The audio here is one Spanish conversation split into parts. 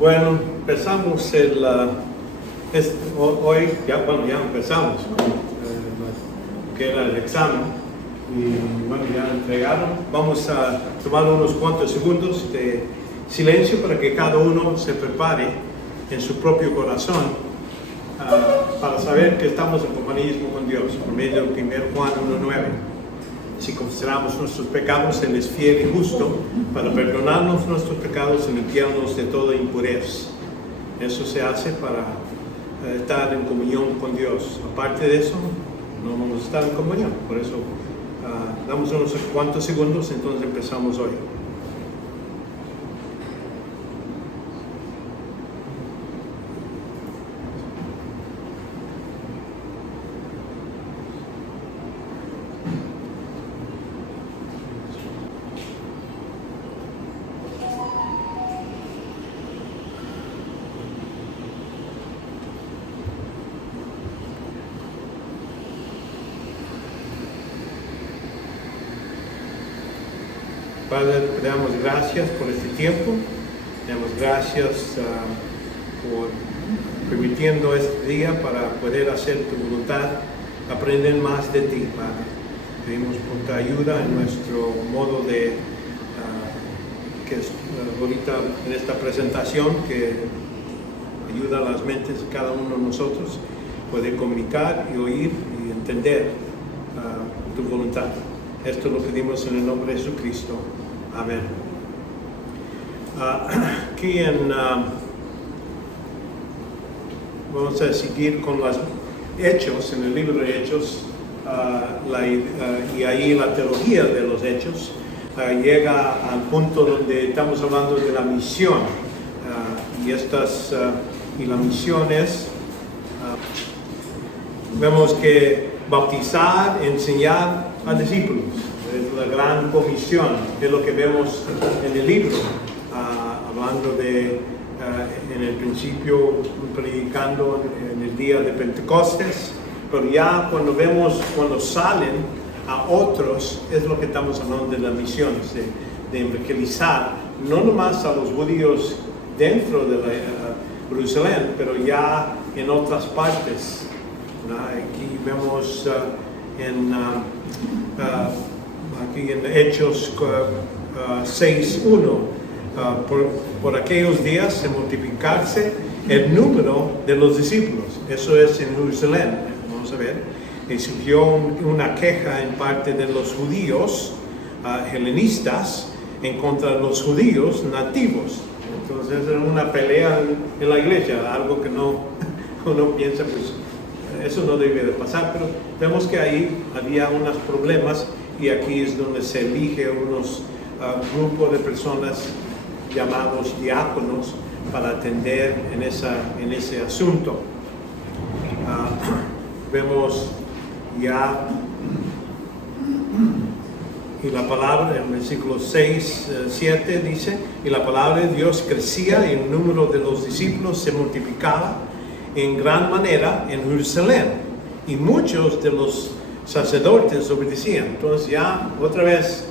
Bueno, empezamos hoy, ya empezamos que era el examen y bueno, ya entregaron. Vamos a tomar unos cuantos segundos de silencio para que cada uno se prepare en su propio corazón para saber que estamos en compañerismo con Dios por medio del 1 Juan 1:9. Si confesamos nuestros pecados, Él es fiel y justo para perdonarnos nuestros pecados y limpiarnos de toda impurez. Eso se hace para estar en comunión con Dios. Aparte de eso, no vamos a estar en comunión. Por eso damos unos cuantos segundos, entonces empezamos hoy. Padre, te damos gracias por este tiempo, te damos gracias por permitiendo este día para poder hacer tu voluntad, aprender más de ti, Padre. Pedimos por tu ayuda en nuestro modo de, que es ahorita en esta presentación, que ayuda a las mentes de cada uno de nosotros, poder comunicar y oír y entender tu voluntad. Esto lo pedimos en el nombre de Jesucristo. Amén. Aquí vamos a seguir con los Hechos, en el libro de Hechos, y ahí la teología de los Hechos llega al punto donde estamos hablando de la misión. Y la misión es, vemos que bautizar, enseñar a discípulos. Es la gran comisión, es lo que vemos en el libro, hablando de, en el principio, predicando en el día de Pentecostés, pero ya cuando salen a otros, es lo que estamos hablando de la misión, de evangelizar, no nomás a los judíos dentro de Jerusalén, pero ya en otras partes. Aquí vemos aquí en Hechos 6:1, por aquellos días se multiplicarse el número de los discípulos. Eso es en Jerusalén. Vamos a ver. Y surgió una queja en parte de los judíos helenistas en contra de los judíos nativos. Entonces era una pelea en la iglesia, algo que uno piensa, pues eso no debe de pasar, pero vemos que ahí había unos problemas y aquí es donde se elige unos grupos de personas llamados diáconos para atender en ese asunto. Vemos ya y la palabra en versículos 6, 7 dice, y la palabra de Dios crecía y el número de los discípulos se multiplicaba en gran manera en Jerusalén, y muchos de los sacerdotes obedecían. Entonces ya otra vez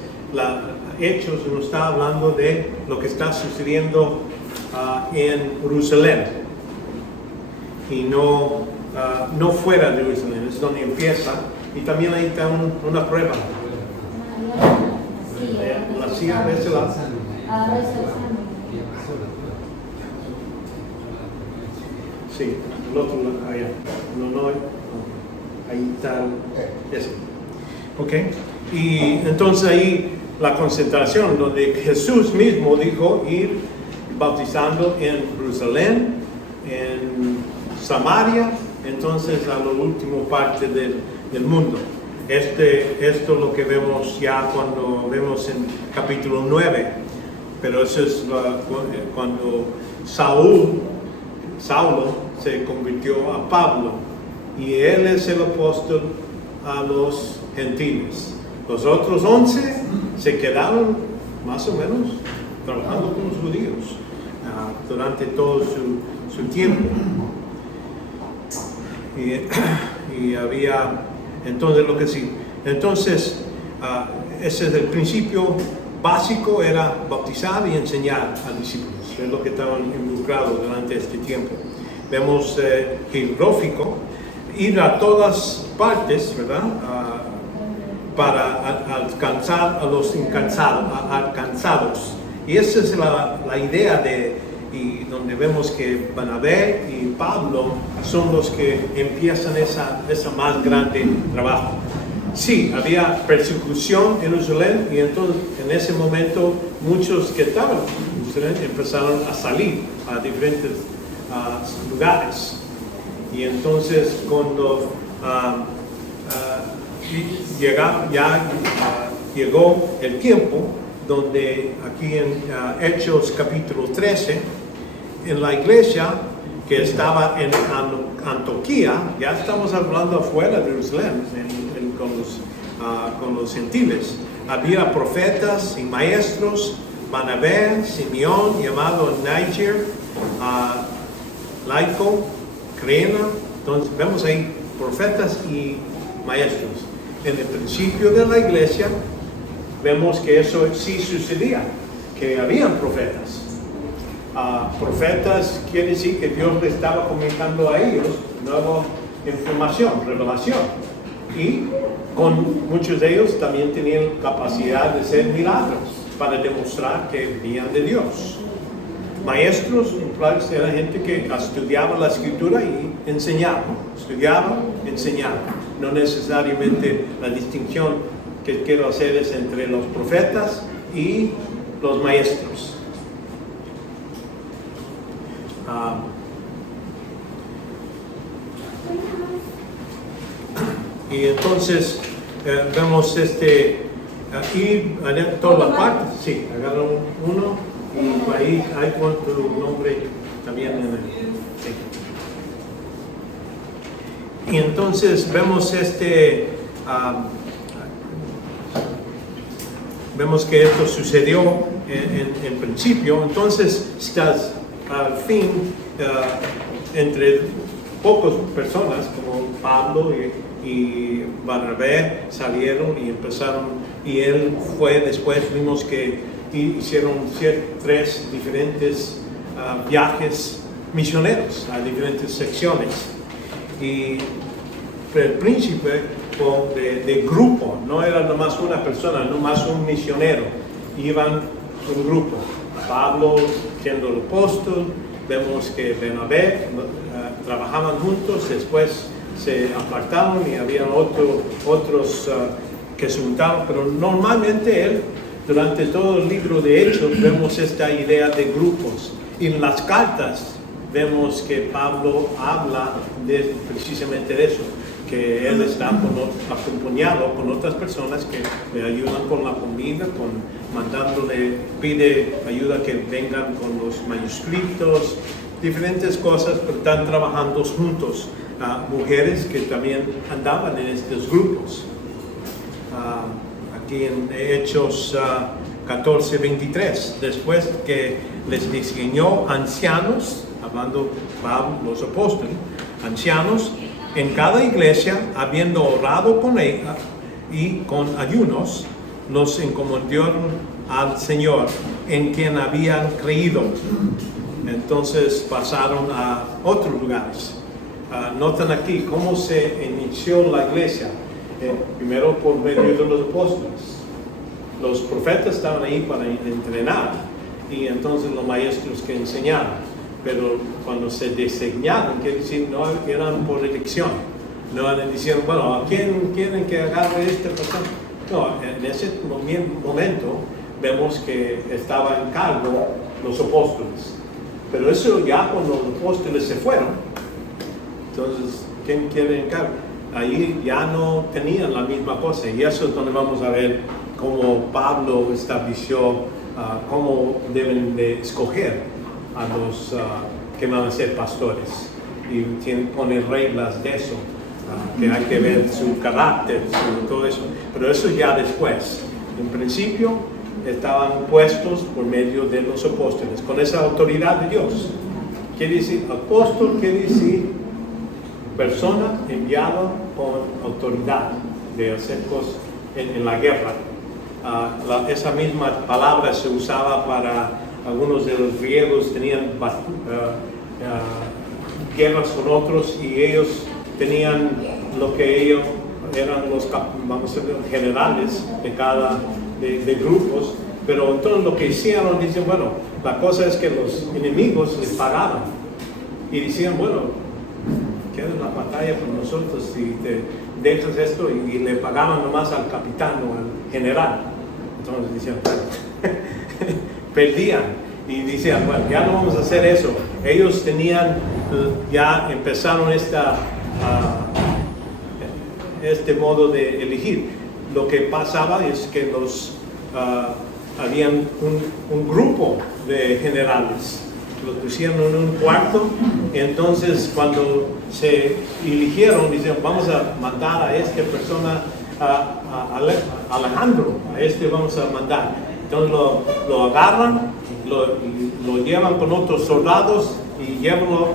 Hechos nos está hablando de lo que está sucediendo en Jerusalén y no fuera de Jerusalén, es donde empieza. Y también ahí está una prueba. La silla de ese lado. Sí, el otro lado, allá. No, ahí está eso. Ok, y entonces ahí la concentración donde Jesús mismo dijo ir bautizando en Jerusalén, en Samaria, entonces a la última parte del mundo. Esto es lo que vemos ya cuando vemos en capítulo 9, pero eso es cuando Saulo se convirtió a Pablo y él es el apóstol a los gentiles. Los otros 11 se quedaron más o menos trabajando con los judíos durante todo su tiempo. Y había entonces lo que sí. Entonces ese es el principio básico era bautizar y enseñar a discípulos. Es lo que estaban involucrados durante este tiempo. Vemos geográfico, ir a todas partes, ¿verdad? Para alcanzar a los alcanzados. Y esa es la idea y donde vemos que Bernabé y Pablo son los que empiezan esa más grande trabajo. Sí, había persecución en Jerusalén y entonces en ese momento muchos que estaban en Jerusalén empezaron a salir a diferentes lugares. Y entonces cuando llegó el tiempo donde aquí en Hechos capítulo 13, en la iglesia que estaba en Antioquía, ya estamos hablando afuera de Jerusalén, con los gentiles, había profetas y maestros, Bernabé, Simeón, llamado Niger, Laico, Crena. Entonces vemos ahí profetas y maestros. En el principio de la iglesia vemos que eso sí sucedía, que habían profetas. Profetas quiere decir que Dios le estaba comunicando a ellos nueva información, revelación. Y con muchos de ellos también tenían capacidad de hacer milagros para demostrar que venían de Dios. Maestros, era gente que estudiaba la escritura y enseñaba. Estudiaba, enseñaba. No necesariamente la distinción que quiero hacer es entre los profetas y los maestros. Y entonces vemos aquí en todas las partes. Sí, agarra uno y ahí hay con tu nombre también en el. Sí. Y entonces vemos vemos que esto sucedió en principio. Entonces estás al fin entre pocas personas como Pablo y Bernabé salieron y empezaron, y él fue, después vimos que hicieron 3 diferentes viajes misioneros a diferentes secciones. Y el príncipe de grupo, no era nomás una persona, nomás un misionero, iban un grupo. Pablo siendo el apóstol, vemos que Bernabé trabajaban juntos, después se apartaron y había otros que se juntaron, pero normalmente él, durante todo el libro de Hechos, vemos esta idea de grupos. Y en las cartas vemos que Pablo habla precisamente de eso, que él está acompañado con otras personas que le ayudan con la comida, pide ayuda que vengan con los manuscritos, diferentes cosas, pero están trabajando juntos. Mujeres que también andaban en estos grupos. Aquí en Hechos 14:23, después que les diseñó ancianos, hablando Pablo, los apóstoles, ancianos, en cada iglesia, habiendo orado con ella y con ayunos, los encomendaron al Señor, en quien habían creído. Entonces pasaron a otros lugares. Notan aquí cómo se inició la iglesia. Primero por medio de los apóstoles. Los profetas estaban ahí para entrenar y entonces los maestros que enseñaban. Pero cuando se designaron, quiere decir, no eran por elección. No eran diciendo, bueno, ¿a quién quieren que agarre esta persona? No, en ese momento vemos que estaban en cargo los apóstoles. Pero eso ya cuando los apóstoles se fueron, entonces, ¿quién quiere encargar? Ahí ya no tenían la misma cosa. Y eso es donde vamos a ver cómo Pablo estableció cómo deben de escoger a los que van a ser pastores. Y pone reglas de eso, que hay que ver su carácter, todo eso. Pero eso ya después. En principio, estaban puestos por medio de los apóstoles, con esa autoridad de Dios. Quiere decir, apóstol quiere decir persona enviada con autoridad de hacer cosas en la guerra. esa misma palabra se usaba para algunos de los griegos, tenían guerras con otros y ellos tenían lo que ellos eran los, vamos a decir, generales de cada de grupos, pero entonces lo que hicieron, dicen, bueno, la cosa es que los enemigos les pagaban y decían, bueno, queda la batalla con nosotros si te dejas esto, y le pagaban nomás al capitán o al general. Entonces decían, perdían y decían, bueno, ya no vamos a hacer eso. Ellos tenían, ya empezaron este modo de elegir. Lo que pasaba es que habían un grupo de generales, los pusieron en un cuarto, y entonces cuando se eligieron, dicen, vamos a mandar a esta persona, a Alejandro, a este vamos a mandar. Entonces lo agarran, lo llevan con otros soldados y llévanlo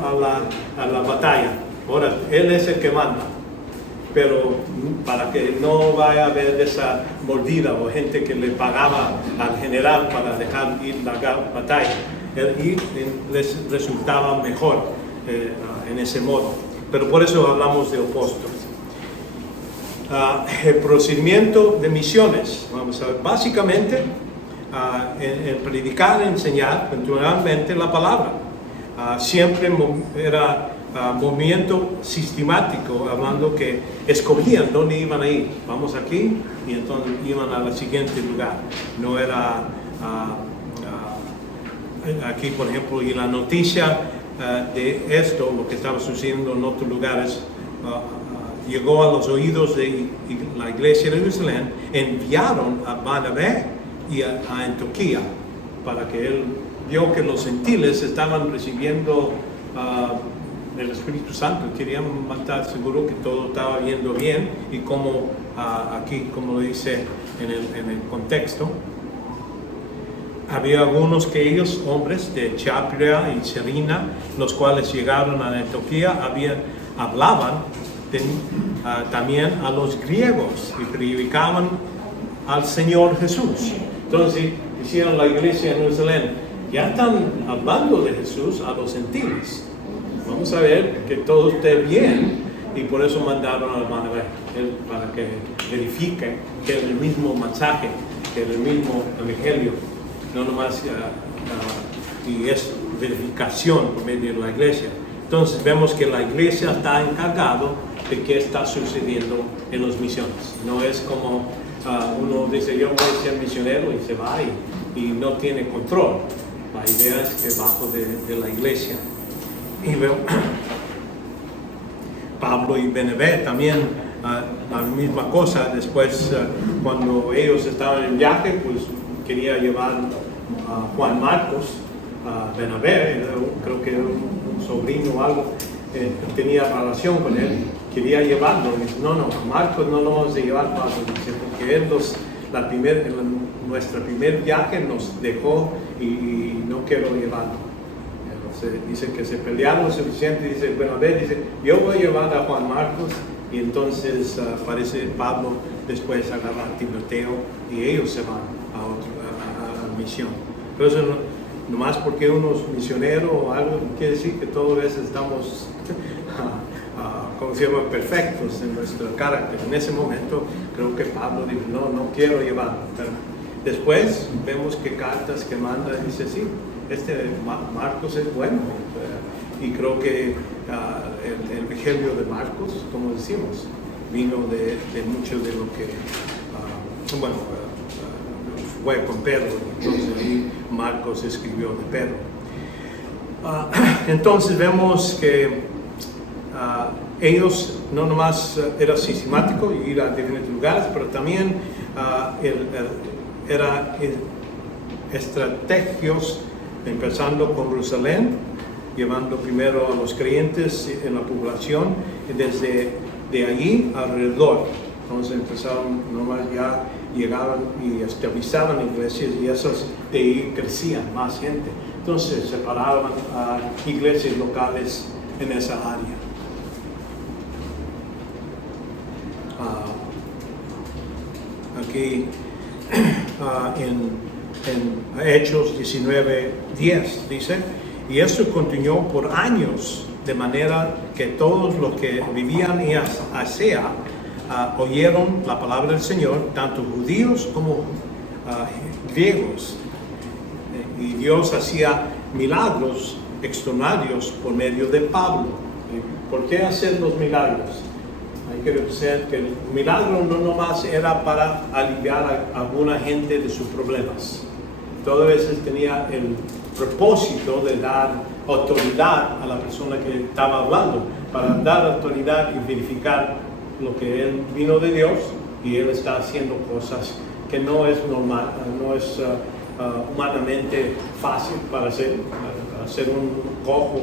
a la batalla. Ahora, él es el que manda, pero para que no vaya a haber esa mordida o gente que le pagaba al general para dejar ir la batalla, y les resultaba mejor en ese modo. Pero por eso hablamos de apóstoles. El procedimiento de misiones, vamos a ver, básicamente en predicar e enseñar continuamente la palabra. Siempre era movimiento sistemático, hablando que escogían dónde iban a ir. Vamos aquí y entonces iban al siguiente lugar. No era aquí, por ejemplo, y la noticia de esto, lo que estaba sucediendo en otros lugares, llegó a los oídos de la iglesia de Jerusalén. Enviaron a Bernabé y a Antioquía para que él vio que los gentiles estaban recibiendo el Espíritu Santo. Querían estar seguros que todo estaba yendo bien, y como aquí, como lo dice en el contexto, había algunos que ellos, hombres de Chipre y Cirene, los cuales llegaron a Antioquía, hablaban también a los griegos y predicaban al Señor Jesús. Entonces hicieron la iglesia en Jerusalén, ya están hablando de Jesús a los gentiles. Vamos a ver que todo esté bien, y por eso mandaron al Bernabé para que verifique que es el mismo mensaje, que es el mismo evangelio, no nomás y es verificación por medio de la iglesia. Entonces vemos que la iglesia está encargado de qué está sucediendo en las misiones. No es como uno dice, yo voy a ser misionero y se va y no tiene control. La idea es que bajo de la iglesia. Y veo Pablo y Bernabé también la misma cosa. Después, cuando ellos estaban en viaje, pues quería llevar a Juan Marcos a Bernabé, creo que era un sobrino o algo, tenía relación con él, quería llevarlo. Y dice, no, Marcos no lo vamos a llevar, Pablo, dice, porque él nuestro primer viaje nos dejó y no quiero llevarlo. Dice que se pelearon lo suficiente, dice, bueno, a ver, dice, yo voy a llevar a Juan Marcos, y entonces aparece Pablo, después agarra a Timoteo, y ellos se van a la misión. Pero eso no más porque uno es misionero o algo, no quiere decir que todas veces estamos, como se llama, perfectos en nuestro carácter. En ese momento creo que Pablo dijo, no quiero llevarlo. Pero después vemos que cartas que manda, dice, sí, Marcos es bueno, y creo que el evangelio de Marcos, como decimos, vino de mucho de lo que fue con Pedro. Entonces ahí Marcos escribió de Pedro. Entonces vemos que ellos no nomás era sistemático ir a diferentes lugares, pero también era estrategios, empezando con Jerusalén, llevando primero a los creyentes en la población, y desde de allí alrededor. Entonces empezaron, nomás ya llegaban y estabilizaban iglesias, y esas de ahí crecían más gente. Entonces separaban a iglesias locales en esa área. Aquí en Hechos 19:10, dice, y eso continuó por años, de manera que todos los que vivían en Asia oyeron la palabra del Señor, tanto judíos como griegos, y Dios hacía milagros extraordinarios por medio de Pablo. ¿Por qué hacer los milagros? Hay que reconocer que el milagro no nomás era para aliviar a alguna gente de sus problemas. Todas veces tenía el propósito de dar autoridad a la persona que estaba hablando, para dar autoridad y verificar lo que él vino de Dios, y él está haciendo cosas que no es normal, no es humanamente fácil para hacer un cojo,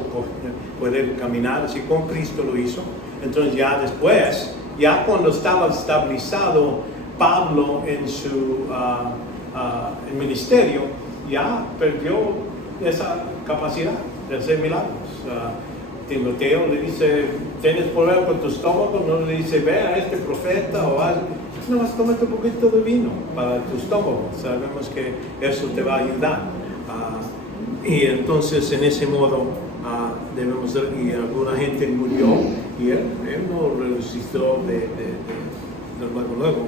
poder caminar, así como Cristo lo hizo. Entonces ya después, ya cuando estaba estabilizado Pablo en su el ministerio, ya perdió esa capacidad de hacer milagros. Timoteo le dice, ¿tienes problema con tu estómago? No le dice, ve a este profeta o algo. No, tómate un poquito de vino para tu estómago. Sabemos que eso te va a ayudar. Y entonces en ese modo debemos, y alguna gente murió y él no resucitó de luego,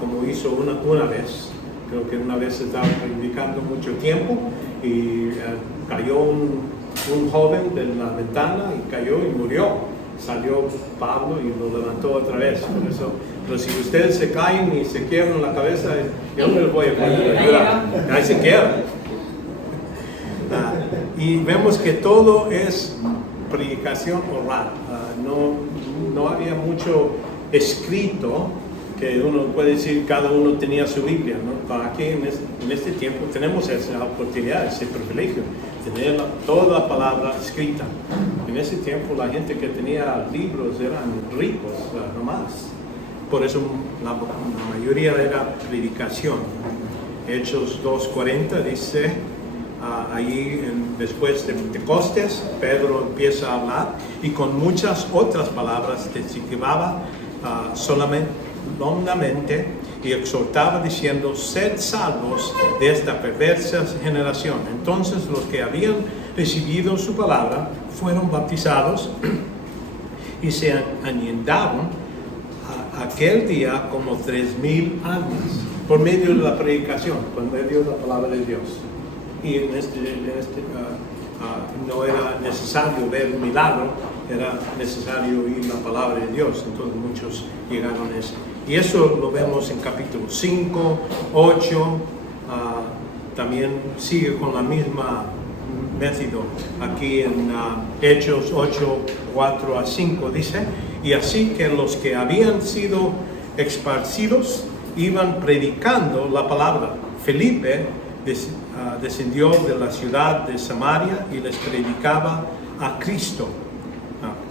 como hizo una vez. Creo que una vez estaba predicando mucho tiempo y cayó un joven de la ventana y cayó y murió. Salió Pablo y lo levantó otra vez. Por eso, pero si ustedes se caen y se quiebran la cabeza, yo no les voy a poder ayudar. Ahí se quedan. Y vemos que todo es predicación oral. No había mucho escrito, que uno puede decir cada uno tenía su Biblia, ¿no? Aquí en este tiempo tenemos esa oportunidad, ese privilegio, tener toda la palabra escrita. En ese tiempo la gente que tenía libros eran ricos, nomás. Por eso la mayoría era predicación. Hechos 2:40 dice, allí después de Pentecostés, Pedro empieza a hablar y con muchas otras palabras testificaba solemnemente y exhortaba diciendo, sed salvos de esta perversa generación. Entonces los que habían recibido su palabra fueron bautizados y se añadiron aquel día como 3,000 almas por medio de la predicación, por medio de la palabra de Dios. Y no era necesario ver un milagro, era necesario oír la palabra de Dios. Entonces muchos llegaron a eso. Y eso lo vemos en capítulo 5, 8, también sigue con la misma método. Aquí en Hechos 8, 4 a 5 dice, y así que los que habían sido esparcidos iban predicando la palabra. Felipe descendió de la ciudad de Samaria y les predicaba a Cristo.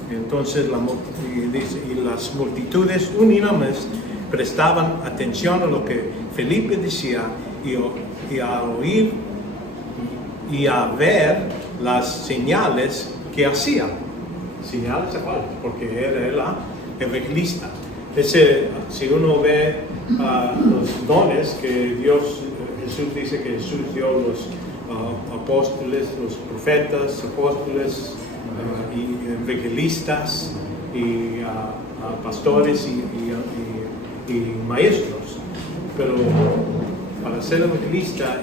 Entonces las multitudes unánimes prestaban atención a lo que Felipe decía y a oír y a ver las señales que hacía. Señales porque era el evangelista. Si uno ve los dones que Jesús dice que Jesús dio los apóstoles, los profetas, apóstoles y evangelistas y pastores y maestros. Pero para ser evangelista,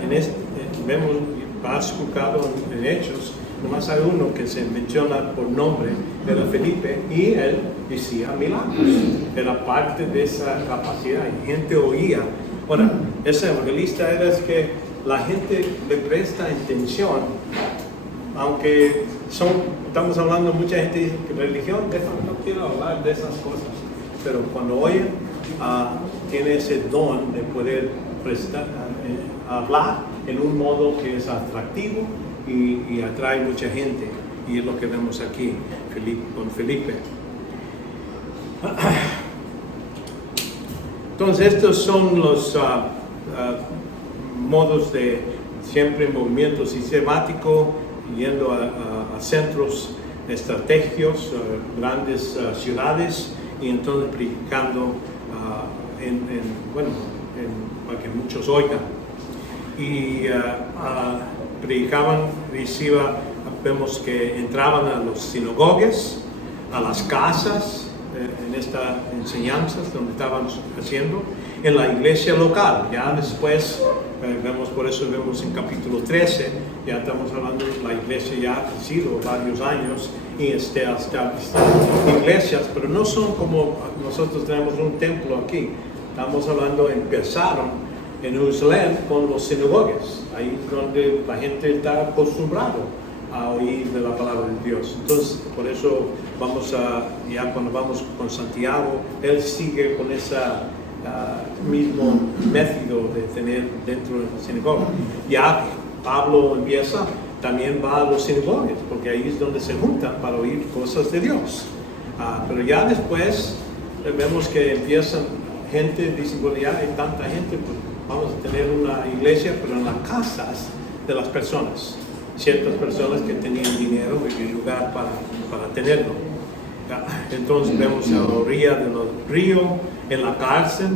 vemos, has escuchado en Hechos, nomás hay uno que se menciona por nombre, era Felipe, y él decía milagros. Era parte de esa capacidad y gente oía. Ahora, ese evangelista era que la gente le presta atención, aunque estamos hablando, mucha gente dice que religión, no quiero hablar de esas cosas, pero cuando oyen, tiene ese don de poder hablar en un modo que es atractivo y atrae mucha gente, y es lo que vemos aquí con Felipe. Entonces estos son los modos de siempre movimiento sistemático, yendo a centros estratégicos, grandes ciudades, y entonces predicando para que muchos oigan. Y predicaban, vemos que entraban a las sinagogas, a las casas, en estas enseñanzas donde estaban haciendo, en la iglesia local. Ya después, por eso vemos en capítulo 13, ya estamos hablando de la iglesia ya ha crecido varios años y hasta iglesias, pero no son como nosotros tenemos un templo aquí. Estamos hablando, empezaron en Jerusalén con los sinagogas, ahí es donde la gente está acostumbrada a oír de la palabra de Dios. Entonces, por eso ya cuando vamos con Santiago, él sigue con ese mismo método de tener dentro de la sinagoga. Ya Pablo empieza, también va a los sinagogas, porque ahí es donde se juntan para oír cosas de Dios. Pero ya después vemos que empiezan gente, dicen, bueno, ya hay tanta gente, pues vamos a tener una iglesia, pero en las casas de las personas. Ciertas personas que tenían dinero y lugar para tenerlo. Entonces vemos a la orilla del río, en la cárcel.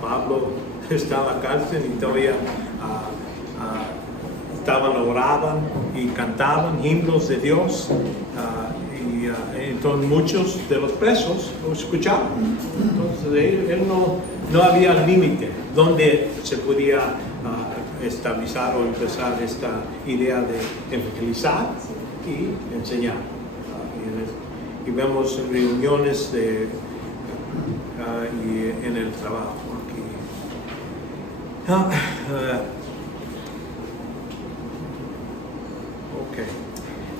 Pablo está en la cárcel y todavía oraban y cantaban himnos de Dios. Entonces muchos de los presos lo escuchaban. Entonces él no había límite donde se podía estabilizar o empezar esta idea de evangelizar y enseñar. Y vemos reuniones y en el trabajo aquí.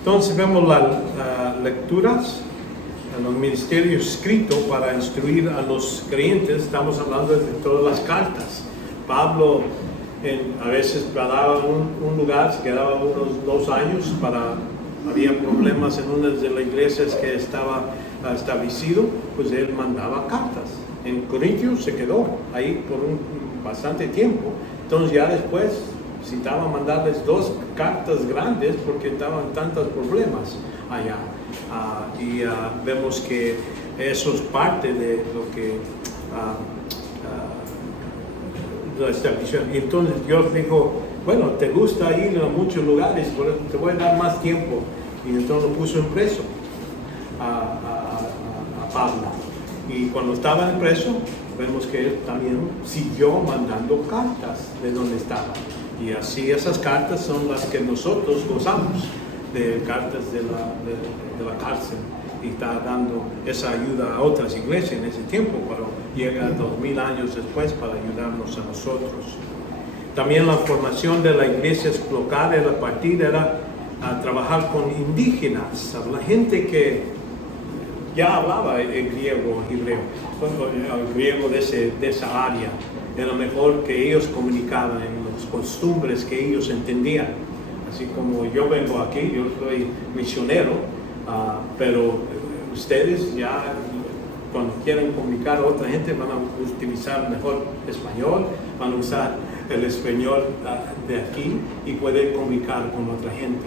Entonces vemos las lecturas en los ministerios escritos para instruir a los creyentes. Estamos hablando de todas las cartas. Pablo a veces daba un lugar, se quedaba unos 2 años había problemas en una de las iglesias que estaba establecido, pues él mandaba cartas. En Corintios se quedó ahí por bastante tiempo. Entonces ya después necesitaba mandarles 2 cartas grandes porque estaban tantos problemas allá. Vemos que eso es parte de lo que la establección. Y entonces Dios dijo, bueno, te gusta ir a muchos lugares, pero te voy a dar más tiempo. Y entonces lo puso en preso a Pablo. Y cuando estaba en preso, vemos que él también siguió mandando cartas de donde estaba. Y así esas cartas son las que nosotros gozamos, de cartas de la cárcel. Y está dando esa ayuda a otras iglesias en ese tiempo, pero llega 2000 años después para ayudarnos a nosotros. También la formación de la iglesia local era a trabajar con indígenas, la gente que ya hablaba el griego, hebreo, el griego de esa área. Era mejor que ellos comunicaban en las costumbres que ellos entendían. Así como yo vengo aquí, yo soy misionero, pero ustedes ya cuando quieren comunicar a otra gente van a utilizar mejor español, van a usar el español de aquí y pueden comunicar con otra gente.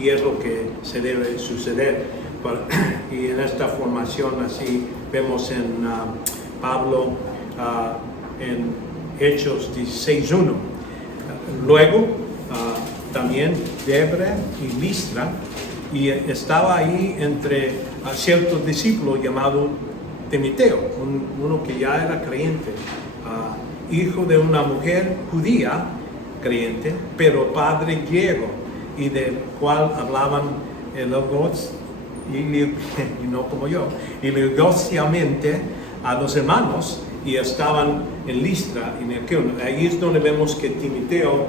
Y es lo que se debe suceder. Y en esta formación así vemos en Pablo en Hechos 16:1. Luego también Derbe y Listra, y estaba ahí entre cierto discípulo llamado Timoteo, uno que ya era creyente, hijo de una mujer judía creyente, pero padre griego, y del cual hablaban el logos, y no como yo, y negociamente a los hermanos, y estaban en Listra, en Iconio. Ahí es donde vemos que Timoteo,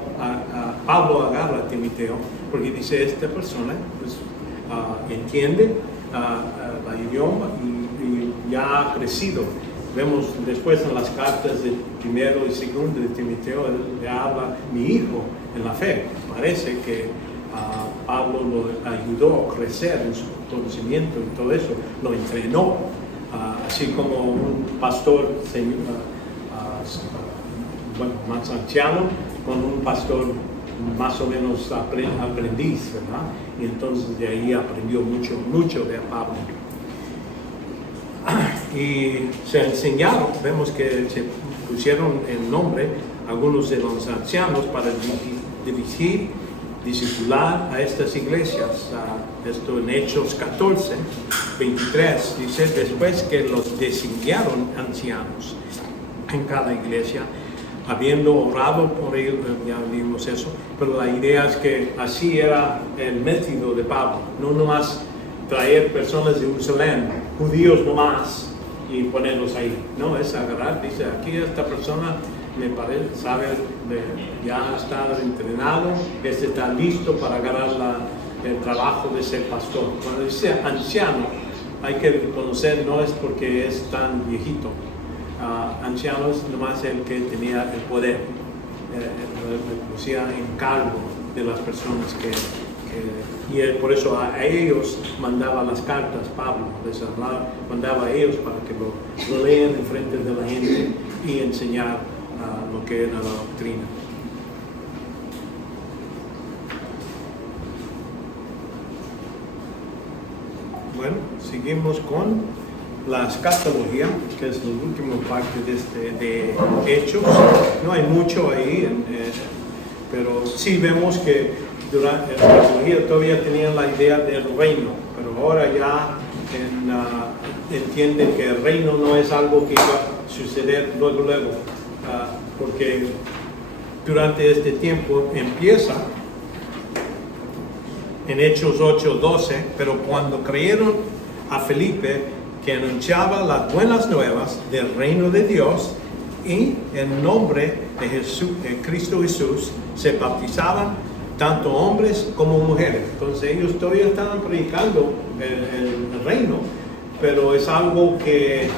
Pablo agarra a Timoteo, porque dice, esta persona pues, entiende el idioma y ya ha crecido. Vemos después en las cartas de primero y segundo de Timoteo, él le habla, mi hijo en la fe. Parece que Pablo lo ayudó a crecer en su conocimiento y todo eso, lo entrenó, así como un pastor más anciano con un pastor más o menos aprendiz, ¿verdad? Y entonces de ahí aprendió mucho de Pablo. Y se enseñaron, vemos que se pusieron el nombre algunos de los ancianos para dirigir, discipular a estas iglesias. Esto en Hechos 14, 23, dice, después que los designaron ancianos en cada iglesia, habiendo orado por ellos, ya vimos eso, pero la idea es que así era el método de Pablo, no nomás traer personas de Jerusalén, judíos nomás, y ponerlos ahí, no, es agarrar, dice, aquí esta persona me parece, sabe, ya está entrenado, está listo para agarrar el trabajo de ser pastor. Cuando dice anciano, hay que reconocer, no es porque es tan viejito, anciano es nomás el que tenía el poder, en cargo de las personas y por eso a ellos mandaba las cartas, Pablo les mandaba a ellos para que lo lean en frente de la gente y enseñar lo que era la doctrina. Bueno, seguimos con la escatología, que es la última parte de Hechos. No hay mucho ahí, pero sí vemos que durante la escatología todavía tenían la idea del reino, pero ahora ya entienden que el reino no es algo que iba a suceder luego, porque durante este tiempo empieza en Hechos 8:12, pero cuando creyeron a Felipe, que anunciaba las buenas nuevas del reino de Dios, y en nombre de Jesús, de Cristo Jesús, se bautizaban tanto hombres como mujeres. Entonces ellos todavía estaban predicando el reino, pero es algo que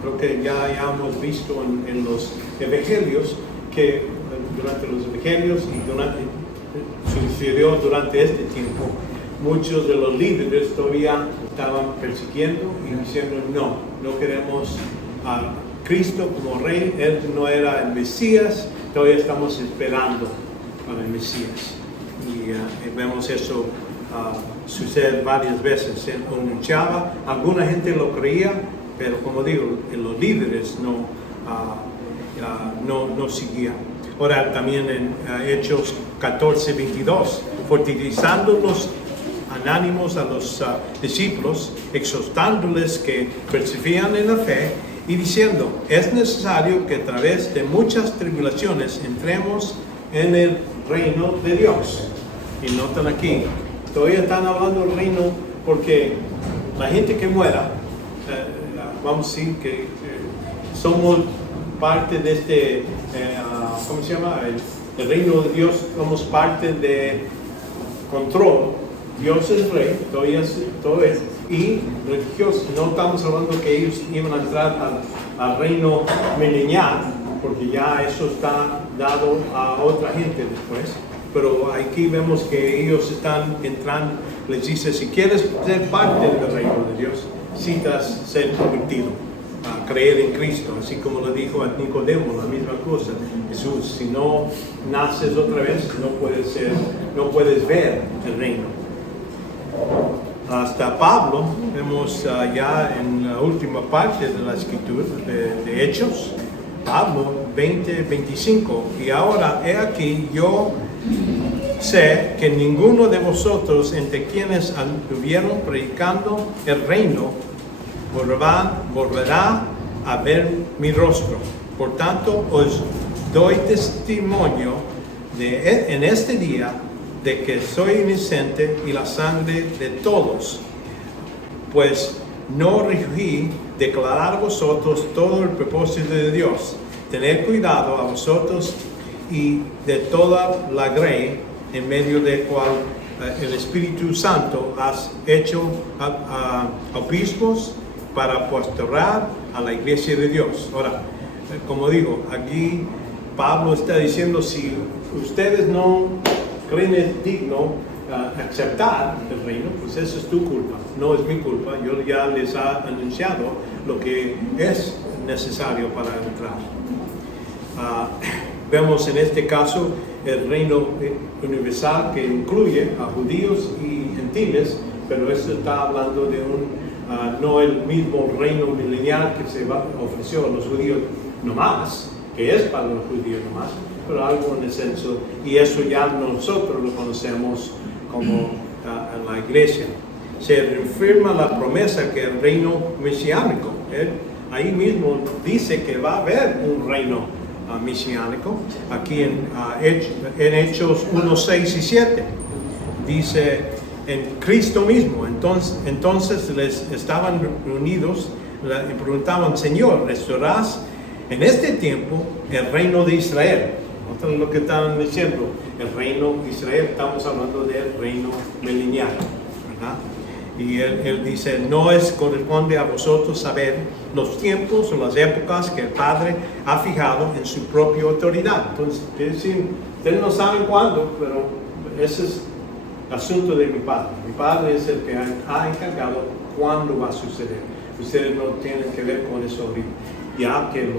creo que ya hemos visto en los evangelios, que durante los evangelios y sucedió durante este tiempo, muchos de los líderes todavía estaban persiguiendo y diciendo no queremos a Cristo como rey, él no era el Mesías, todavía estamos esperando para el Mesías. Y vemos eso suceder varias veces. Se anunciaba, alguna gente lo creía, pero como digo, los líderes no seguían. Ahora también en Hechos 14:22, fortificando los ánimos a los discípulos, exhortándoles que perseveraran en la fe y diciendo, es necesario que a través de muchas tribulaciones entremos en el reino de Dios. Y notan aquí, todavía están hablando del reino porque la gente que muera, vamos a decir que somos parte de este, ¿cómo se llama? El reino de Dios, somos parte de control. Dios es rey, todo es, y religiosos. No estamos hablando que ellos iban a entrar al reino milenial, porque ya eso está dado a otra gente después. Pero aquí vemos que ellos están entrando, les dice, si quieres ser parte del reino de Dios, necesitas ser convertido, a creer en Cristo, así como lo dijo a Nicodemo, la misma cosa. Jesús, si no naces otra vez, no puedes ver el reino. Hasta Pablo, vemos ya en la última parte de la escritura de Hechos, Pablo 20:25, y ahora he aquí yo sé que ninguno de vosotros entre quienes anduvieron predicando el reino volverá a ver mi rostro. Por tanto, os doy testimonio en este día de que soy inocente y la sangre de todos, pues no recogí declarar a vosotros todo el propósito de Dios. Tened cuidado a vosotros y de toda la grey en medio de cual el Espíritu Santo has hecho obispos para pastorear a la iglesia de Dios. Ahora, como digo, aquí Pablo está diciendo, si ustedes no creen es digno aceptar el reino, pues eso es tu culpa, no es mi culpa. Yo ya les he anunciado lo que es necesario para entrar. Vemos en este caso el reino universal que incluye a judíos y gentiles, pero eso está hablando de no el mismo reino milenial que se ofreció a los judíos nomás, que es para los judíos nomás, pero algo en el senso, y eso ya nosotros lo conocemos como en la iglesia. Se reafirma la promesa que el reino mesiánico, ahí mismo dice que va a haber un reino mesiánico, aquí en Hechos 1, 6 y 7, dice en Cristo mismo. Entonces les estaban reunidos y preguntaban: Señor, ¿restaurarás en este tiempo el reino de Israel? Esto es lo que estaban diciendo, el reino de Israel, estamos hablando del reino milenial, ¿verdad? Y él dice: no es corresponde a vosotros saber los tiempos o las épocas que el Padre ha fijado en su propia autoridad. Entonces, quiere decir, ustedes no saben cuándo, pero ese es asunto de mi Padre. Mi Padre es el que ha encargado cuándo va a suceder. Ustedes no tienen que ver con eso ahorita, ya que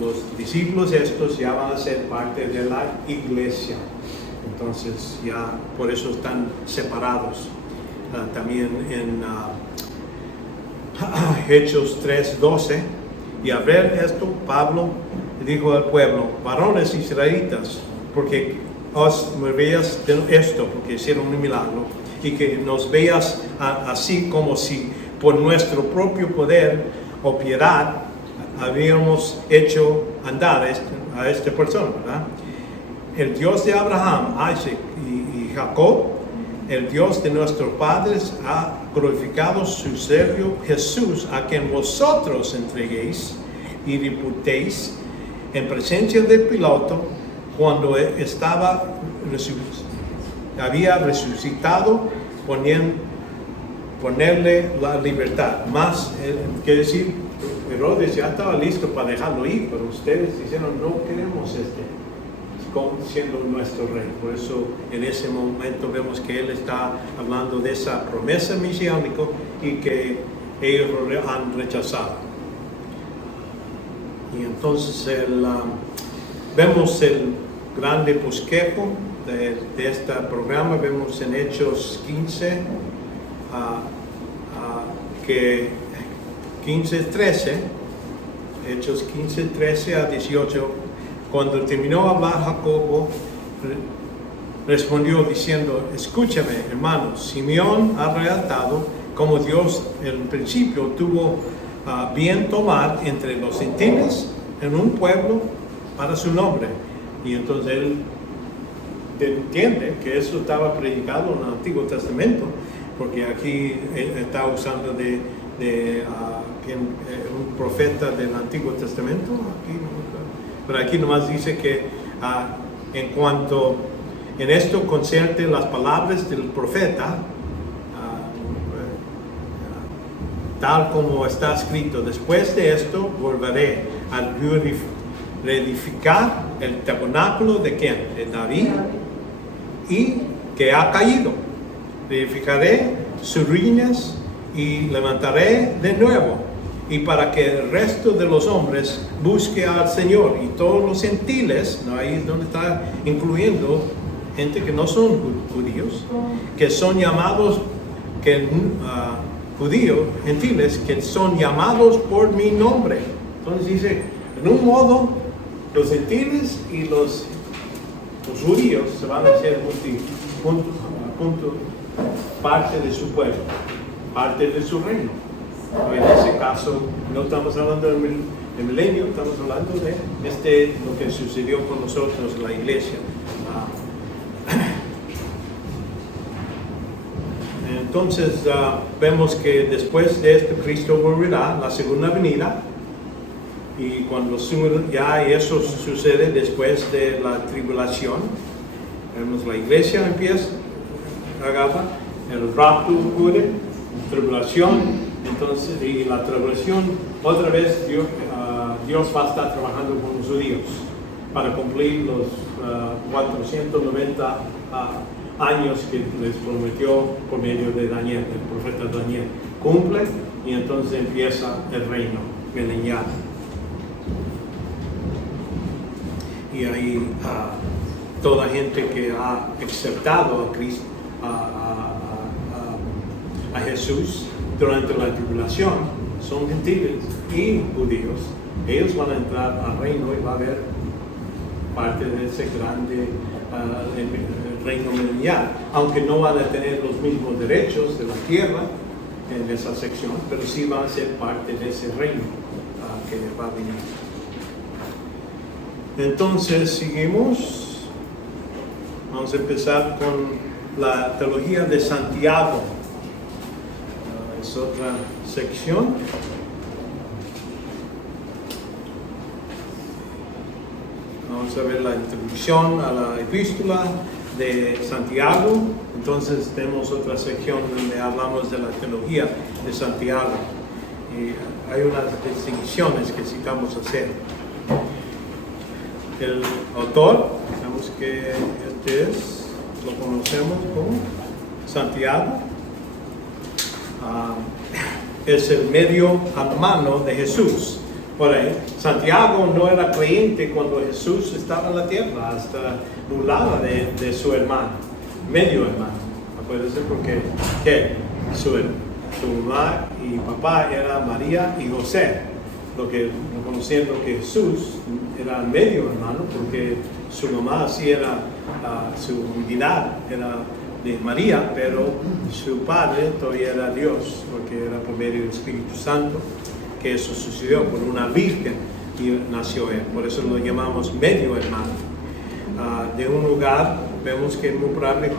los discípulos estos ya van a ser parte de la iglesia. Entonces ya por eso están separados. También en Hechos 3:12, y al ver esto, Pablo dijo al pueblo: varones israelitas, porque os veas de esto, porque hicieron un milagro, y que nos veas así como si por nuestro propio poder o piedad habíamos hecho andar a esta persona, ¿verdad? El Dios de Abraham, Isaac y Jacob, el Dios de nuestros padres, ha glorificado su siervo Jesús, a quien vosotros entreguéis y reputéis en presencia de Pilato, cuando había resucitado, ponerle la libertad. Más, quiere decir, Herodes ya estaba listo para dejarlo ir, pero ustedes dijeron: no queremos siendo nuestro rey. Por eso en ese momento vemos que él está hablando de esa promesa mesiánica y que ellos han rechazado. Y entonces vemos el grande bosquejo de este programa. Vemos en Hechos 15 que 15:13, Hechos 15:13 a 18, cuando terminó de hablar Jacobo, respondió diciendo: escúchame, hermanos, Simeón ha relatado como Dios en principio tuvo bien tomar entre los gentiles en un pueblo para su nombre. Y entonces él entiende que eso estaba predicado en el Antiguo Testamento, porque aquí él está usando un profeta del Antiguo Testamento, pero aquí nomás dice que en cuanto en esto concierne las palabras del profeta, tal como está escrito: después de esto volveré a reedificar el tabernáculo de ¿quién? De David, y que ha caído. Reedificaré sus ruinas y levantaré de nuevo, y para que el resto de los hombres busque al Señor, y todos los gentiles, ¿no? Ahí es donde está incluyendo gente que no son judíos, que son llamados, judíos, gentiles, que son llamados por mi nombre. Entonces dice, en un modo, los gentiles y los judíos se van a hacer parte de su pueblo, parte de su reino. En ese caso, no estamos hablando del milenio, estamos hablando de lo que sucedió con nosotros en la iglesia. Entonces, vemos que después de esto, Cristo volverá, la segunda venida, y cuando ya eso sucede después de la tribulación, vemos la iglesia empieza, el rapto ocurre, tribulación, entonces, y la tribulación, otra vez Dios va a estar trabajando con los judíos para cumplir los 490 años que les prometió por medio de Daniel, el profeta Daniel. Cumple y entonces empieza el reino milenial. Y ahí toda gente que ha aceptado a Cristo, a Jesús, durante la tribulación son gentiles y judíos. Ellos van a entrar al reino y va a haber parte de ese grande el reino milenial, aunque no van a tener los mismos derechos de la tierra en esa sección, pero sí van a ser parte de ese reino que va a venir. Entonces seguimos. Vamos a empezar con la teología de Santiago. Es otra sección. Vamos a ver la introducción a la epístola de Santiago. Entonces tenemos otra sección donde hablamos de la teología de Santiago. Y hay unas distinciones que necesitamos hacer. El autor, sabemos que este es, lo conocemos como Santiago. Es el medio hermano de Jesús. Por ahí, Santiago no era creyente cuando Jesús estaba en la tierra, hasta dudaba de su hermano, medio hermano. Acuérdense porque su mamá y papá eran María y José, reconociendo que Jesús era medio hermano porque su mamá sí era, su divinidad era de María, pero su padre todavía era Dios, porque era por medio del Espíritu Santo que eso sucedió por una virgen y nació él. Por eso lo llamamos medio hermano. De un lugar, vemos que es muy probable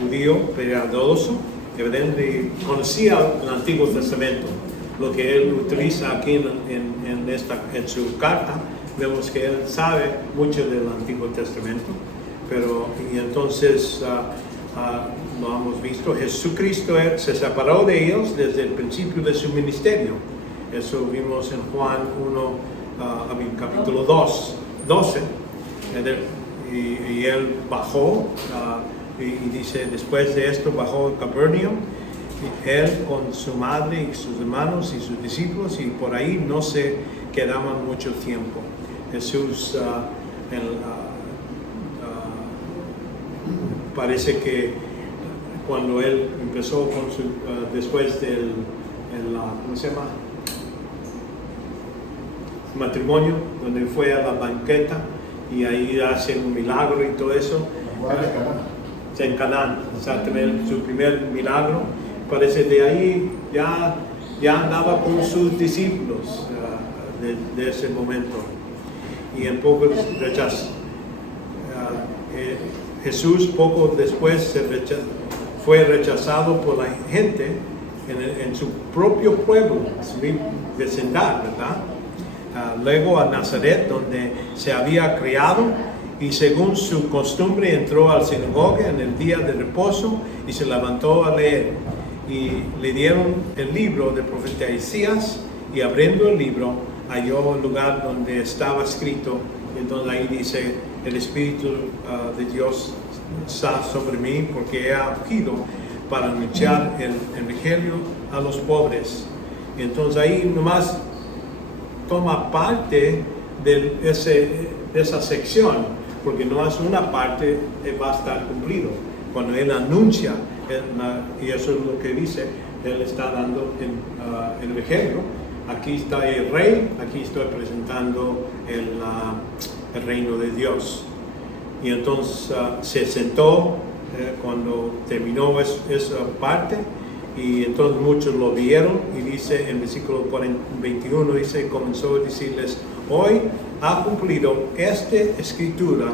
judío, piadoso, evidente, conocía el Antiguo Testamento. Lo que él utiliza aquí en su carta, vemos que él sabe mucho del Antiguo Testamento. Y entonces lo hemos visto, Jesucristo se separó de ellos desde el principio de su ministerio. Eso vimos en Juan 1, capítulo 12. Y él bajó, y dice, después de esto bajó a Capernaum, él con su madre y sus hermanos y sus discípulos, y por ahí no se quedaban mucho tiempo. Jesús parece que cuando él empezó con después del ¿cómo se llama? Matrimonio, donde fue a la banqueta y ahí hace un milagro y todo eso. En Canaán, exactamente, su primer milagro. Parece de ahí ya andaba con sus discípulos de ese momento. Y en poco rechazo. Jesús poco después fue rechazado por la gente en su propio pueblo, su vecindad, ¿verdad? Luego a Nazaret, donde se había criado, y según su costumbre entró al sinagoga en el día de reposo y se levantó a leer. Y le dieron el libro del profeta Isaías, y abriendo el libro halló el lugar donde estaba escrito. Entonces ahí dice, el Espíritu de Dios está sobre mí porque he ungido para anunciar el evangelio a los pobres. Y entonces ahí nomás toma parte de esa sección, porque no es una parte que va a estar cumplido. Cuando él anuncia, y eso es lo que dice, él está dando el evangelio. Aquí está el rey, aquí estoy presentando el reino de Dios. Y entonces se sentó cuando terminó esa parte, y entonces muchos lo vieron, y dice en versículo 21, dice, comenzó a decirles, hoy ha cumplido esta escritura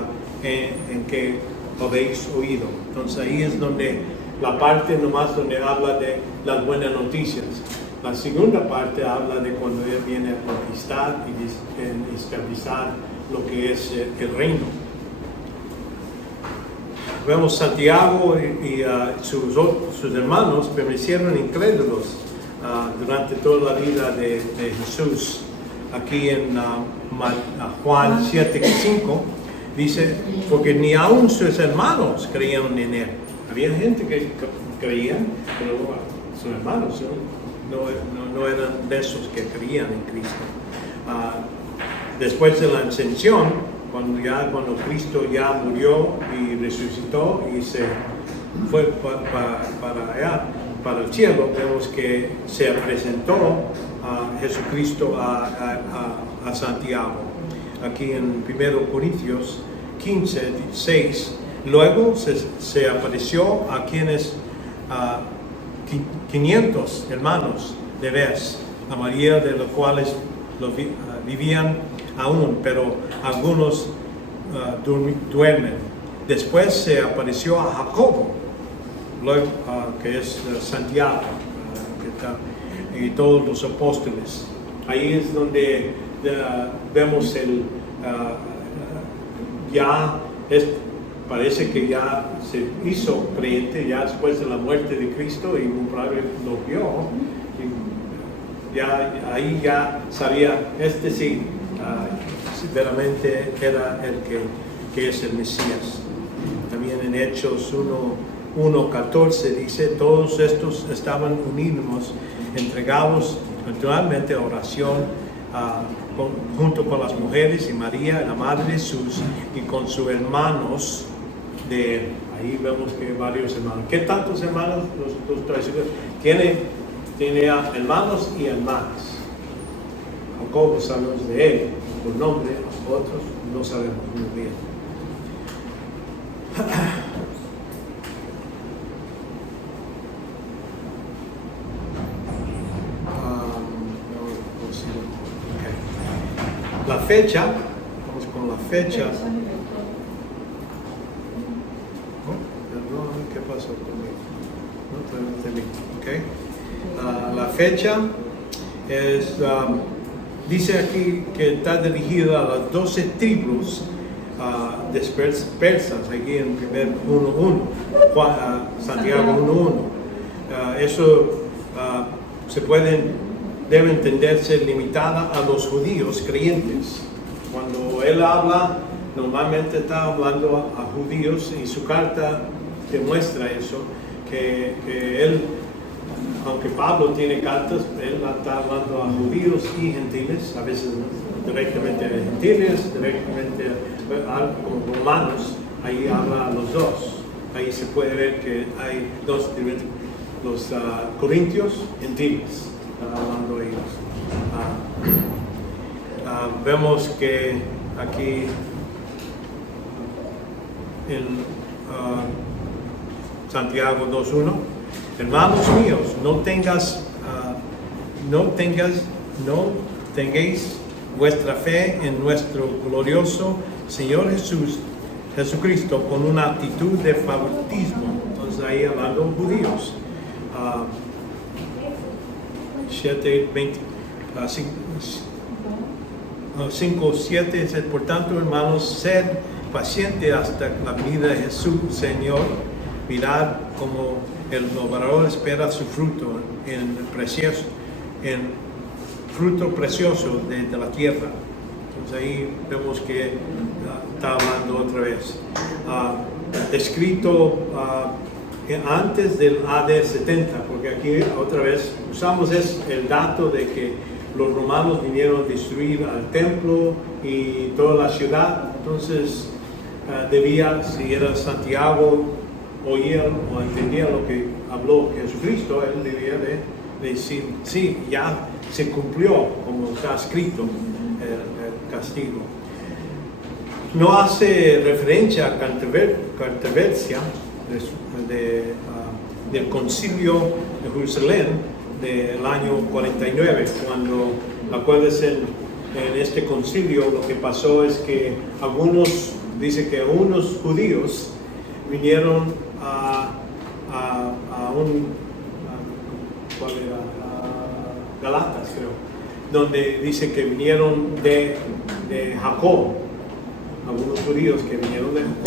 en que habéis oído. Entonces ahí es donde la parte nomás donde habla de las buenas noticias. La segunda parte habla de cuando él viene a conquistar y estabilizar lo que es el reino. Vemos Santiago y sus hermanos permanecieron incrédulos durante toda la vida de Jesús. Aquí en Juan 7:5 dice, porque ni aun sus hermanos creían en él. Había gente que creía, pero sus hermanos no eran de esos que creían en Cristo. Después de la ascensión, cuando Cristo ya murió y resucitó y se fue para allá, para el cielo, vemos que se presentó a Jesucristo a Santiago. Aquí en 1 Corintios 15, 6, luego se apareció a quienes 500 hermanos de vez, la mayoría de los cuales vivían aún, pero algunos duermen. Después se apareció a Jacobo, luego, que es Santiago, y todos los apóstoles. Ahí es donde vemos parece que ya se hizo creyente ya después de la muerte de Cristo, y un padre lo vio, y ahí ya sabía, sí, verdaderamente era el que es el Mesías. También en Hechos 1:14 dice, todos estos estaban unidos, entregados continuamente a oración, junto con las mujeres y María, la madre de Jesús, y con sus hermanos de él. Ahí vemos que varios hermanos. ¿Qué tantos hermanos? Los tradicionales. Tiene hermanos y hermanas. Jacobo sabemos de él por nombre, otros no sabemos muy bien. La fecha, vamos con la fecha. ¿Qué pasó conmigo? No entendí. Okay. La fecha es, dice aquí que está dirigida a las 12 tribus dispersas, aquí en 1:1, Santiago 1:1. Eso debe entenderse limitada a los judíos creyentes. Cuando él habla, normalmente está hablando a judíos, y su carta demuestra eso, que él, aunque Pablo tiene cartas, él está hablando a judíos y gentiles, a veces directamente a gentiles, directamente con romanos, ahí habla a los dos. Ahí se puede ver que hay dos, los corintios gentiles, hablando ellos. Vemos que aquí en Santiago 2:1, hermanos míos, no tengáis vuestra fe en nuestro glorioso Señor Jesucristo con una actitud de favoritismo. Entonces ahí hablando judíos. 5:7 dice, por tanto, hermanos, sed pacientes hasta la venida de Jesús, Señor. Mirad como el labrador espera su fruto en fruto precioso de la tierra. Entonces ahí vemos que está hablando otra vez. Escrito antes del AD 70, porque aquí otra vez usamos el dato de que los romanos vinieron a destruir al templo y toda la ciudad. Entonces si era Santiago, oía o entendía lo que habló Jesucristo, él debía de decir, sí, ya se cumplió como está escrito el castigo. No hace referencia a controversia del concilio de Jerusalén del año 49, cuando, acuérdense, en este concilio lo que pasó es que dice que unos judíos vinieron Galatas, creo, donde dice que vinieron de Jacob, algunos judíos que vinieron de Jacob,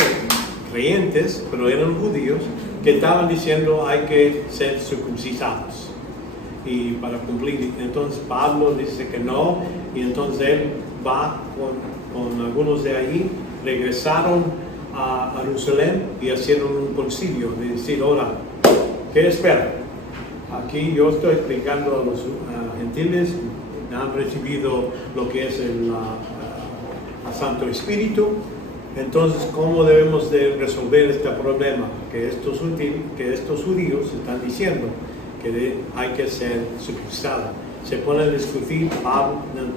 creyentes, pero eran judíos, que estaban diciendo hay que ser circuncidados y para cumplir. Entonces Pablo dice que no, y entonces él va con algunos de ahí, regresaron a Jerusalén y hicieron un concilio de decir, ahora, ¿qué esperan? Aquí yo estoy explicando a los gentiles, han recibido lo que es el Santo Espíritu. Entonces, ¿cómo debemos de resolver este problema? Que estos judíos están diciendo que hay que ser circuncidado. Se pone a discutir,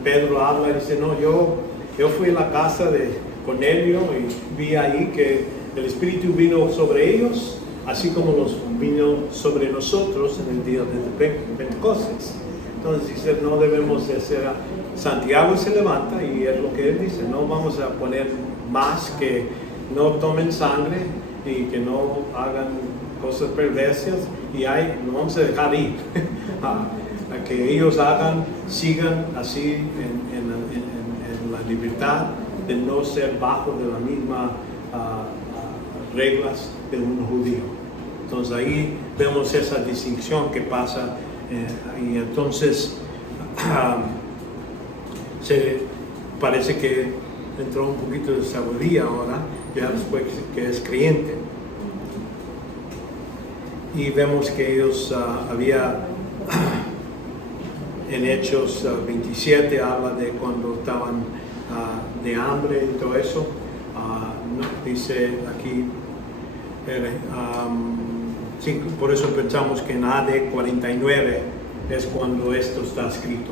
Pedro habla y dice, no, yo fui a la casa de Cornelio y vi ahí que el Espíritu vino sobre ellos, así como los vino sobre nosotros en el día de Pentecostés. Entonces dice, no debemos de ser. Santiago se levanta y es lo que él dice, no vamos a poner más que no tomen sangre y que no hagan cosas perversas y no vamos a dejar ir a que ellos sigan así en la libertad de no ser bajo de las mismas reglas de un judío. Entonces ahí vemos esa distinción que pasa y entonces parece que entró un poquito de sabiduría ahora, ya después que es creyente. Y vemos que ellos había en Hechos 27 habla de cuando estaban de hambre y todo eso. Dice aquí, sí, por eso pensamos que en AD 49 es cuando esto está escrito.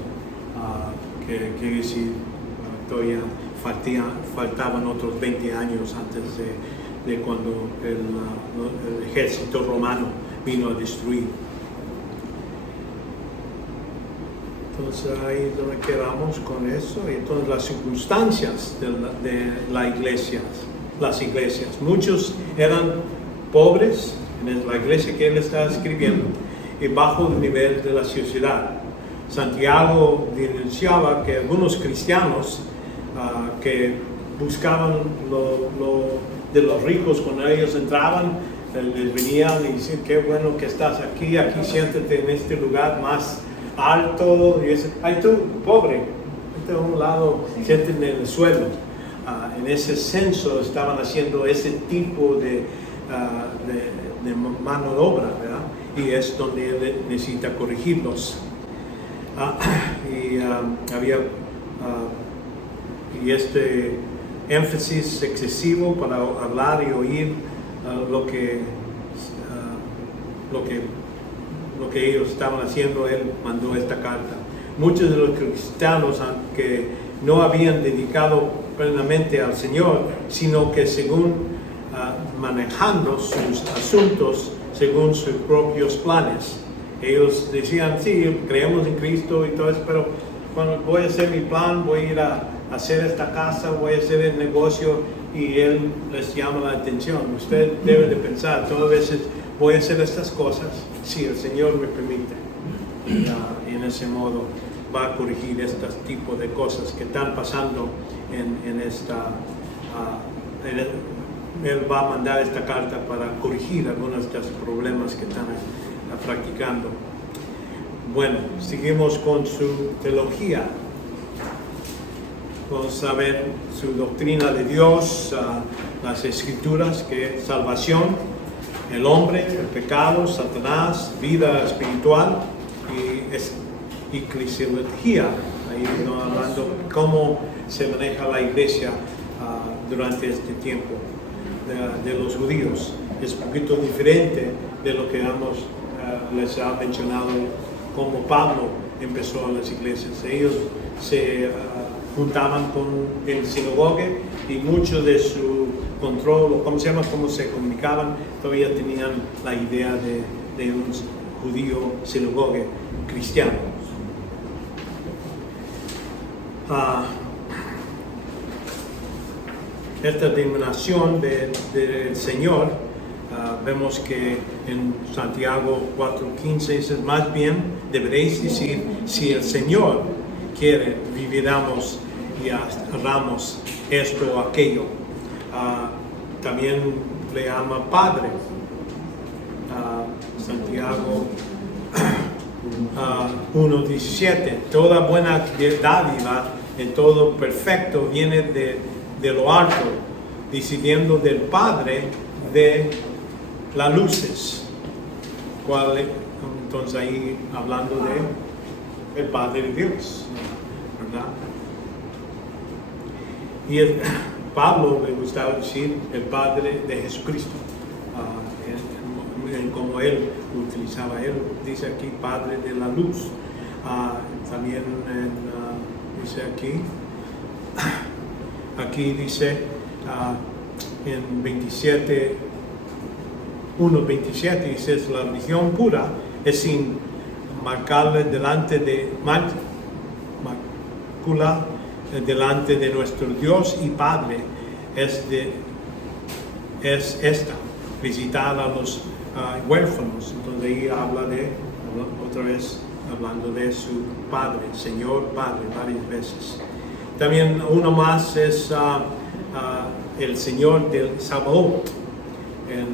Que quiere decir, todavía faltaban otros 20 años antes de cuando el ejército romano vino a destruir. Entonces ahí es donde quedamos con eso. Y entonces las circunstancias de las iglesias. Muchos eran pobres en la iglesia que él está escribiendo y bajo el nivel de la sociedad. Santiago denunciaba que algunos cristianos que buscaban lo de los ricos, cuando ellos entraban, les venían y decían, qué bueno que estás aquí siéntate en este lugar más alto, y dicen, ay tú, pobre, vete a un lado, siéntate en el suelo. En ese censo estaban haciendo ese tipo de mano de obra, ¿verdad? Y es donde él necesita corregirlos. Había este énfasis excesivo para hablar y oír lo que ellos estaban haciendo. Él mandó esta carta. Muchos de los cristianos que no habían dedicado plenamente al Señor, sino que según manejando sus asuntos según sus propios planes. Ellos decían, sí, creemos en Cristo y todo eso, pero cuando voy a hacer mi plan, voy a ir a hacer esta casa, voy a hacer el negocio, y Él les llama la atención. Usted debe de pensar, todas veces voy a hacer estas cosas, si el Señor me permite. Y en ese modo va a corregir este tipo de cosas que están pasando en esta... Él va a mandar esta carta para corregir algunos de los problemas que están practicando. Bueno, seguimos con su teología. Vamos a ver su doctrina de Dios, las escrituras, que es salvación, el hombre, el pecado, Satanás, vida espiritual y eclesiología. Ahí no hablando cómo se maneja la iglesia durante este tiempo de los judíos. Es un poquito diferente de lo que les ha mencionado como Pablo empezó a las iglesias. Ellos se juntaban con el sinagoga y mucho de su control, o cómo se comunicaban, todavía tenían la idea de un judío sinagoga cristiano. Esta denominación del Señor, vemos que en Santiago 4:15 dice, más bien deberéis decir, si el Señor quiere, viviremos y hagamos esto o aquello. También le llama Padre. Santiago 1:17, toda buena dádiva en todo perfecto viene de lo alto, decidiendo del Padre de las luces. Entonces ahí hablando de el Padre de Dios, ¿verdad? Y Pablo le gustaba decir el Padre de Jesucristo. En en cómo él utilizaba. Él dice aquí Padre de la luz. También dice aquí dice en 27, 1:27 dice: la religión pura es sin marcarle delante de mácula delante de nuestro Dios y Padre es esta, visitar a los huérfanos. Entonces ahí habla otra vez hablando de su Padre, Señor Padre, varias veces. También uno más es el Señor del Sabaoth en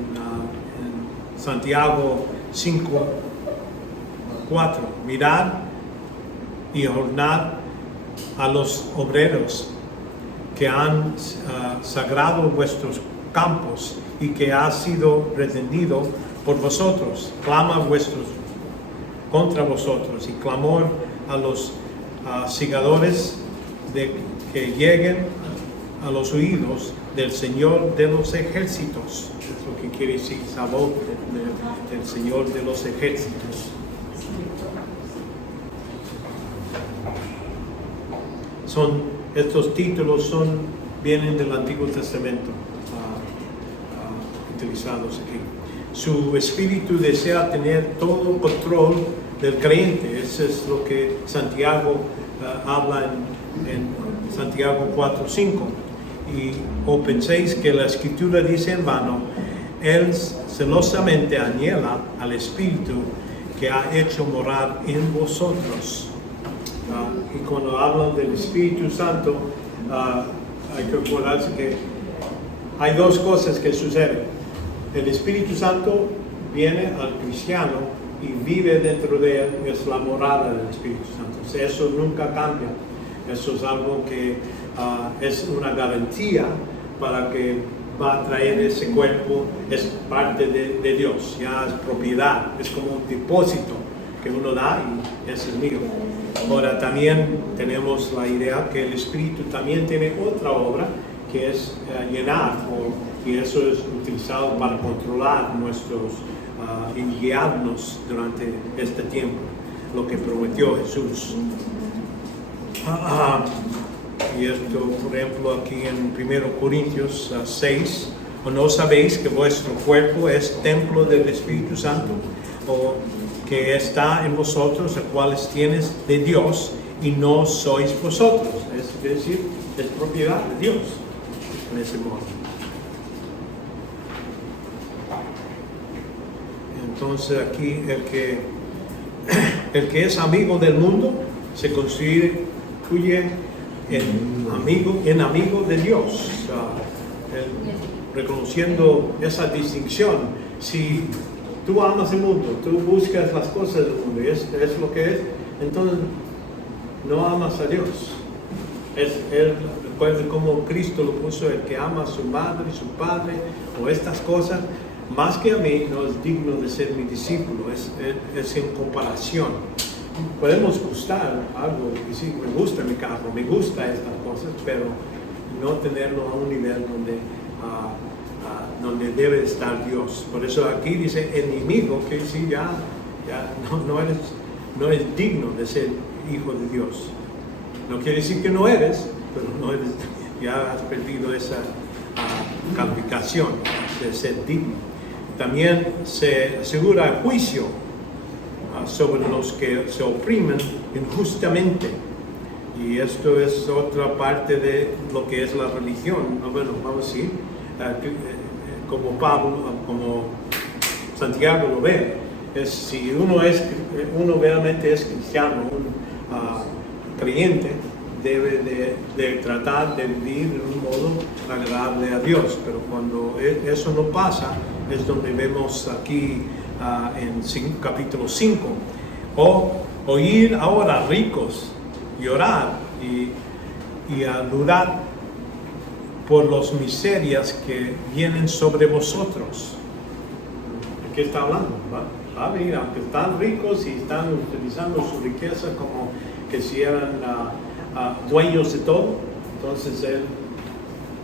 Santiago 5:4. Mirad y honrad a los obreros que han sagrado vuestros campos y que ha sido retenido por vosotros. Clama contra vosotros y clamor a los segadores de que lleguen a los oídos del Señor de los ejércitos. Es lo que quiere decir Sabaoth, del Señor de los ejércitos. Estos títulos vienen del Antiguo Testamento, utilizados aquí. Su espíritu desea tener todo control del creyente. Eso es lo que Santiago habla en Santiago 4:5. O penséis que la Escritura dice en vano: Él celosamente anhela al Espíritu que ha hecho morar en vosotros. Y cuando hablan del Espíritu Santo, hay que acordarse que hay dos cosas que suceden. El Espíritu Santo viene al cristiano y vive dentro de él, es la morada del Espíritu Santo. O sea, eso nunca cambia. Eso es algo que es una garantía para que va a traer ese cuerpo, es parte de Dios, ya es propiedad, es como un depósito que uno da y es el mío. Ahora también tenemos la idea que el Espíritu también tiene otra obra, que es llenar, y eso es utilizado para controlar y guiarnos durante este tiempo, lo que prometió Jesús. Y esto, por ejemplo, aquí en 1 Corintios 6, ¿o no sabéis que vuestro cuerpo es templo del Espíritu Santo, o que está en vosotros, el cual tienes de Dios, y no sois vosotros? Es decir, es propiedad de Dios, en ese modo. Entonces aquí el que es amigo del mundo se constituye en amigo de Dios, reconociendo esa distinción. Si tú amas el mundo, tú buscas las cosas del mundo, y es lo que es, entonces no amas a Dios. Recuerden cómo Cristo lo puso: el que ama a su madre y su padre, o estas cosas, más que a mí, no es digno de ser mi discípulo. Es en comparación. Podemos gustar algo, decir, me gusta mi carro, me gusta estas cosas, pero no tenerlo a un nivel donde debe estar Dios. Por eso aquí dice enemigo, que sí, ya no eres digno de ser hijo de Dios. No quiere decir que no eres, pero no eres, ya has perdido esa calificación de ser digno. También se asegura el juicio sobre los que se oprimen injustamente. Y esto es otra parte de lo que es la religión. Bueno, vamos a decir, como Santiago lo ve, si uno realmente es cristiano, un creyente, debe de tratar de vivir de un modo agradable a Dios. Pero cuando eso no pasa, es donde vemos aquí en capítulo 5, oír ahora, ricos, llorar y alurar por las miserias que vienen sobre vosotros. ¿De qué está hablando? Va a venir, aunque están ricos y están utilizando su riqueza como que si eran dueños de todo, entonces él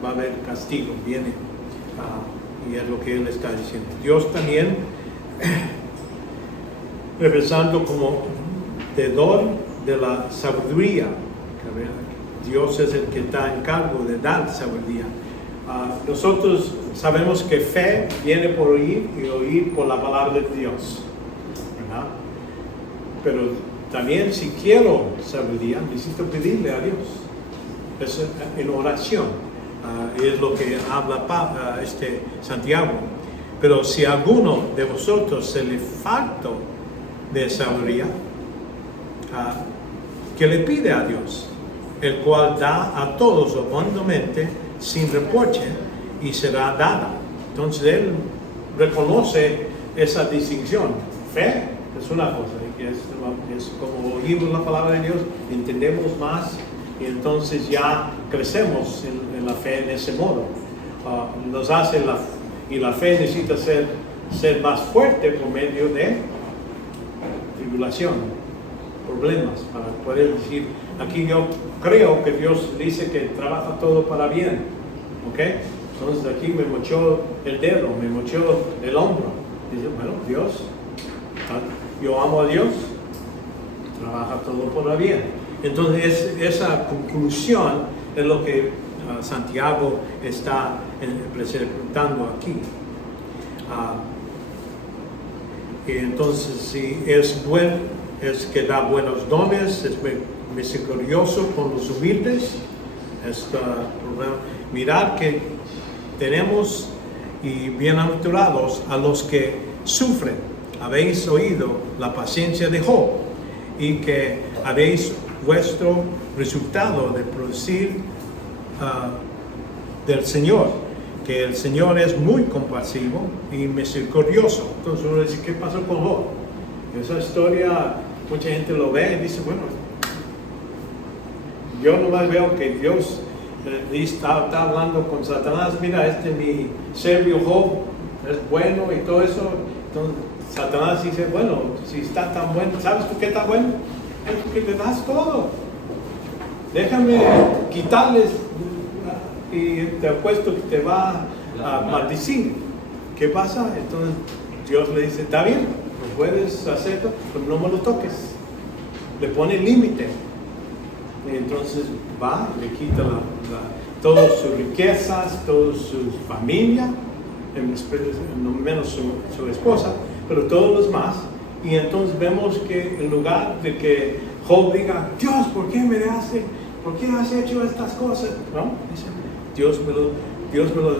va a haber castigo, viene. Y es lo que él está diciendo. Dios también representando como dador de la sabiduría. Dios es el que está en cargo de dar sabiduría. Nosotros sabemos que fe viene por oír y oír por la palabra de Dios, ¿verdad? Pero también si quiero sabiduría, necesito pedirle a Dios. Es en oración. Es lo que habla Santiago. Pero si a alguno de vosotros se le falta de sabiduría, que le pide a Dios, el cual da a todos abundantemente sin reproche y será dada. Entonces él reconoce esa distinción. Fe es una cosa, es como oímos la palabra de Dios, entendemos más y entonces ya crecemos en la fe en ese modo. Nos hace y la fe necesita ser más fuerte por medio de tribulación, problemas, para poder decir, aquí yo creo que Dios dice que trabaja todo para bien, ¿ok? Entonces aquí me mochó el dedo, me mochó el hombro. Dice, bueno, Dios, yo amo a Dios, trabaja todo para bien. Entonces esa conclusión es lo que Santiago está presentando aquí. Y entonces si es bueno, es que da buenos dones, es misericordioso con los humildes. Mirar que tenemos y bienaventurados a los que sufren. Habéis oído la paciencia de Job y que habéis vuestro resultado de producir del Señor, que el Señor es muy compasivo y misericordioso. Entonces uno dice, ¿qué pasó con Job? Esa historia, mucha gente lo ve y dice, bueno, yo nomás veo que Dios está hablando con Satanás, mira, mi serbio Job es bueno y todo eso. Entonces Satanás dice, bueno, si está tan bueno, ¿sabes por qué está bueno? Es porque le das todo. Déjame quitarles y te apuesto que te va a maldecir. ¿Qué pasa? Entonces Dios le dice, está bien, lo puedes hacerlo, pero no me lo toques. Le pone límite. Y entonces va, le quita todas sus riquezas, toda su familia, no menos su esposa, pero todos los más. Y entonces vemos que en lugar de que Job diga, Dios, ¿por qué has hecho estas cosas? No, dice, Dios me lo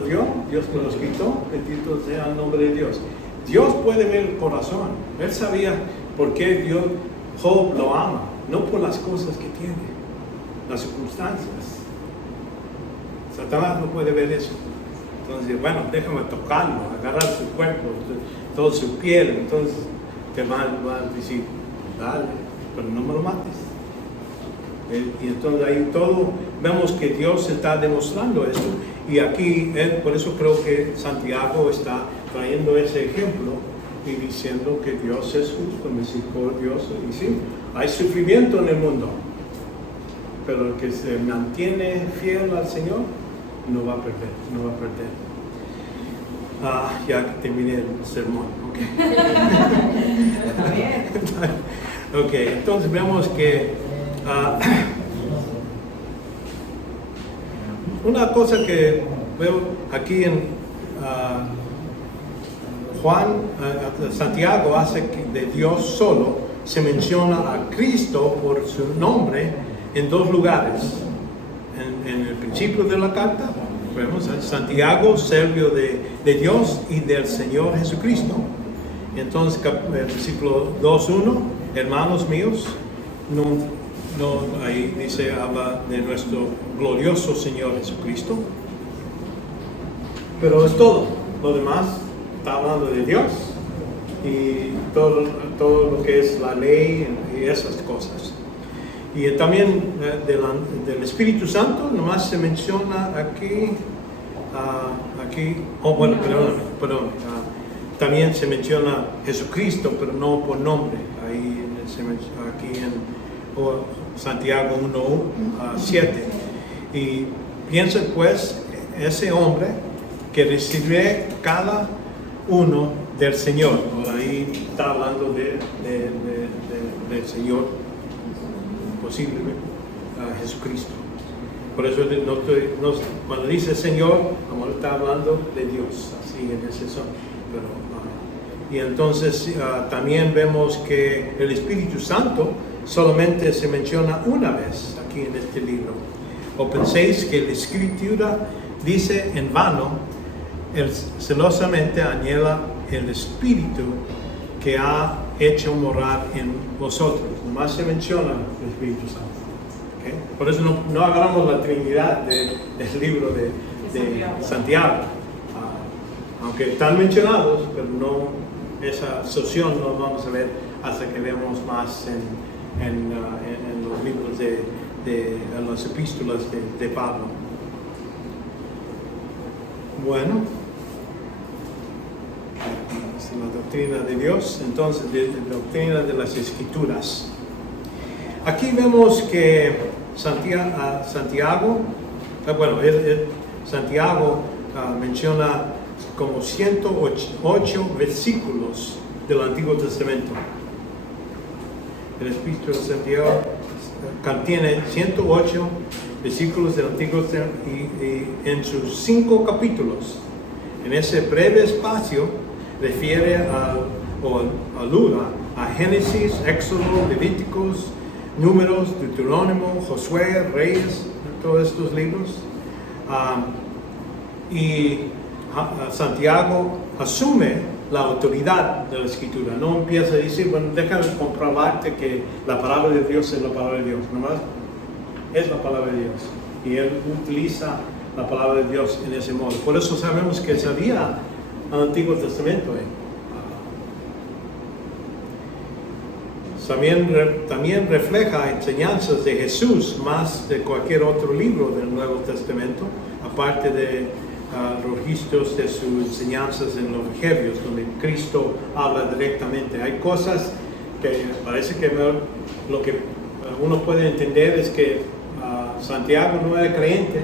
dio, Dios me los quitó, bendito sea el nombre de Dios. Dios puede ver el corazón. Él sabía por qué Job lo ama, no por las cosas que tiene, las circunstancias. Satanás no puede ver eso. Entonces, bueno, déjame tocarlo, agarrar su cuerpo, toda su piel. Entonces te van a decir, dale, pero no me lo mates. Y entonces ahí todo, vemos que Dios está demostrando esto. Y aquí, por eso creo que Santiago está trayendo ese ejemplo y diciendo que Dios es justo, misericordioso. Y sí, hay sufrimiento en el mundo, pero el que se mantiene fiel al Señor no va a perder, no va a perder. Ya terminé el sermón. Ok, entonces vemos que una cosa que veo aquí en Santiago hace que de Dios solo se menciona a Cristo por su nombre en dos lugares. En el principio de la carta vemos a Santiago, servo de Dios y del Señor Jesucristo. Entonces el versículo 2:1, hermanos míos, ahí dice, habla de nuestro glorioso Señor Jesucristo, pero es todo. Lo demás está hablando de Dios y todo lo que es la ley y esas cosas. Y también del Espíritu Santo nomás se menciona aquí, también se menciona Jesucristo, pero no por nombre. Ahí aquí en Santiago 1:7. Y piensa pues ese hombre que recibe cada uno del Señor. Por ahí está hablando del Señor, posiblemente a Jesucristo. Por eso cuando dice Señor, amor, está hablando de Dios, así en ese son. Y entonces también vemos que el Espíritu Santo solamente se menciona una vez aquí en este libro. ¿O penséis que la Escritura dice en vano, él celosamente anhela el Espíritu que ha hecho morar en vosotros? Nomás se menciona el Espíritu Santo. ¿Okay? Por eso no agarramos la Trinidad del libro de Santiago. Aunque están mencionados, pero no, esa asociación no vamos a ver hasta que veamos más en los libros en las epístolas de Pablo. Bueno, es la doctrina de Dios, entonces la doctrina de las Escrituras. Aquí vemos que Santiago menciona como 108 versículos del Antiguo Testamento. El Espíritu de Santiago contiene 108 versículos del Antiguo Testamento y en sus 5 capítulos, en ese breve espacio, refiere o aluda a Génesis, Éxodo, Levíticos, Números, Deuterónimo, Josué, Reyes, todos estos libros. Y Santiago asume la autoridad de la Escritura. No empieza a decir, bueno, déjame comprobarte que la palabra de Dios es la palabra de Dios. Nomás es la palabra de Dios. Y él utiliza la palabra de Dios en ese modo. Por eso sabemos que sabía el Antiguo Testamento. También refleja enseñanzas de Jesús más de cualquier otro libro del Nuevo Testamento, aparte de registros de sus enseñanzas en los Evangelios, donde Cristo habla directamente. Hay cosas que parece que lo que uno puede entender es que Santiago no era creyente,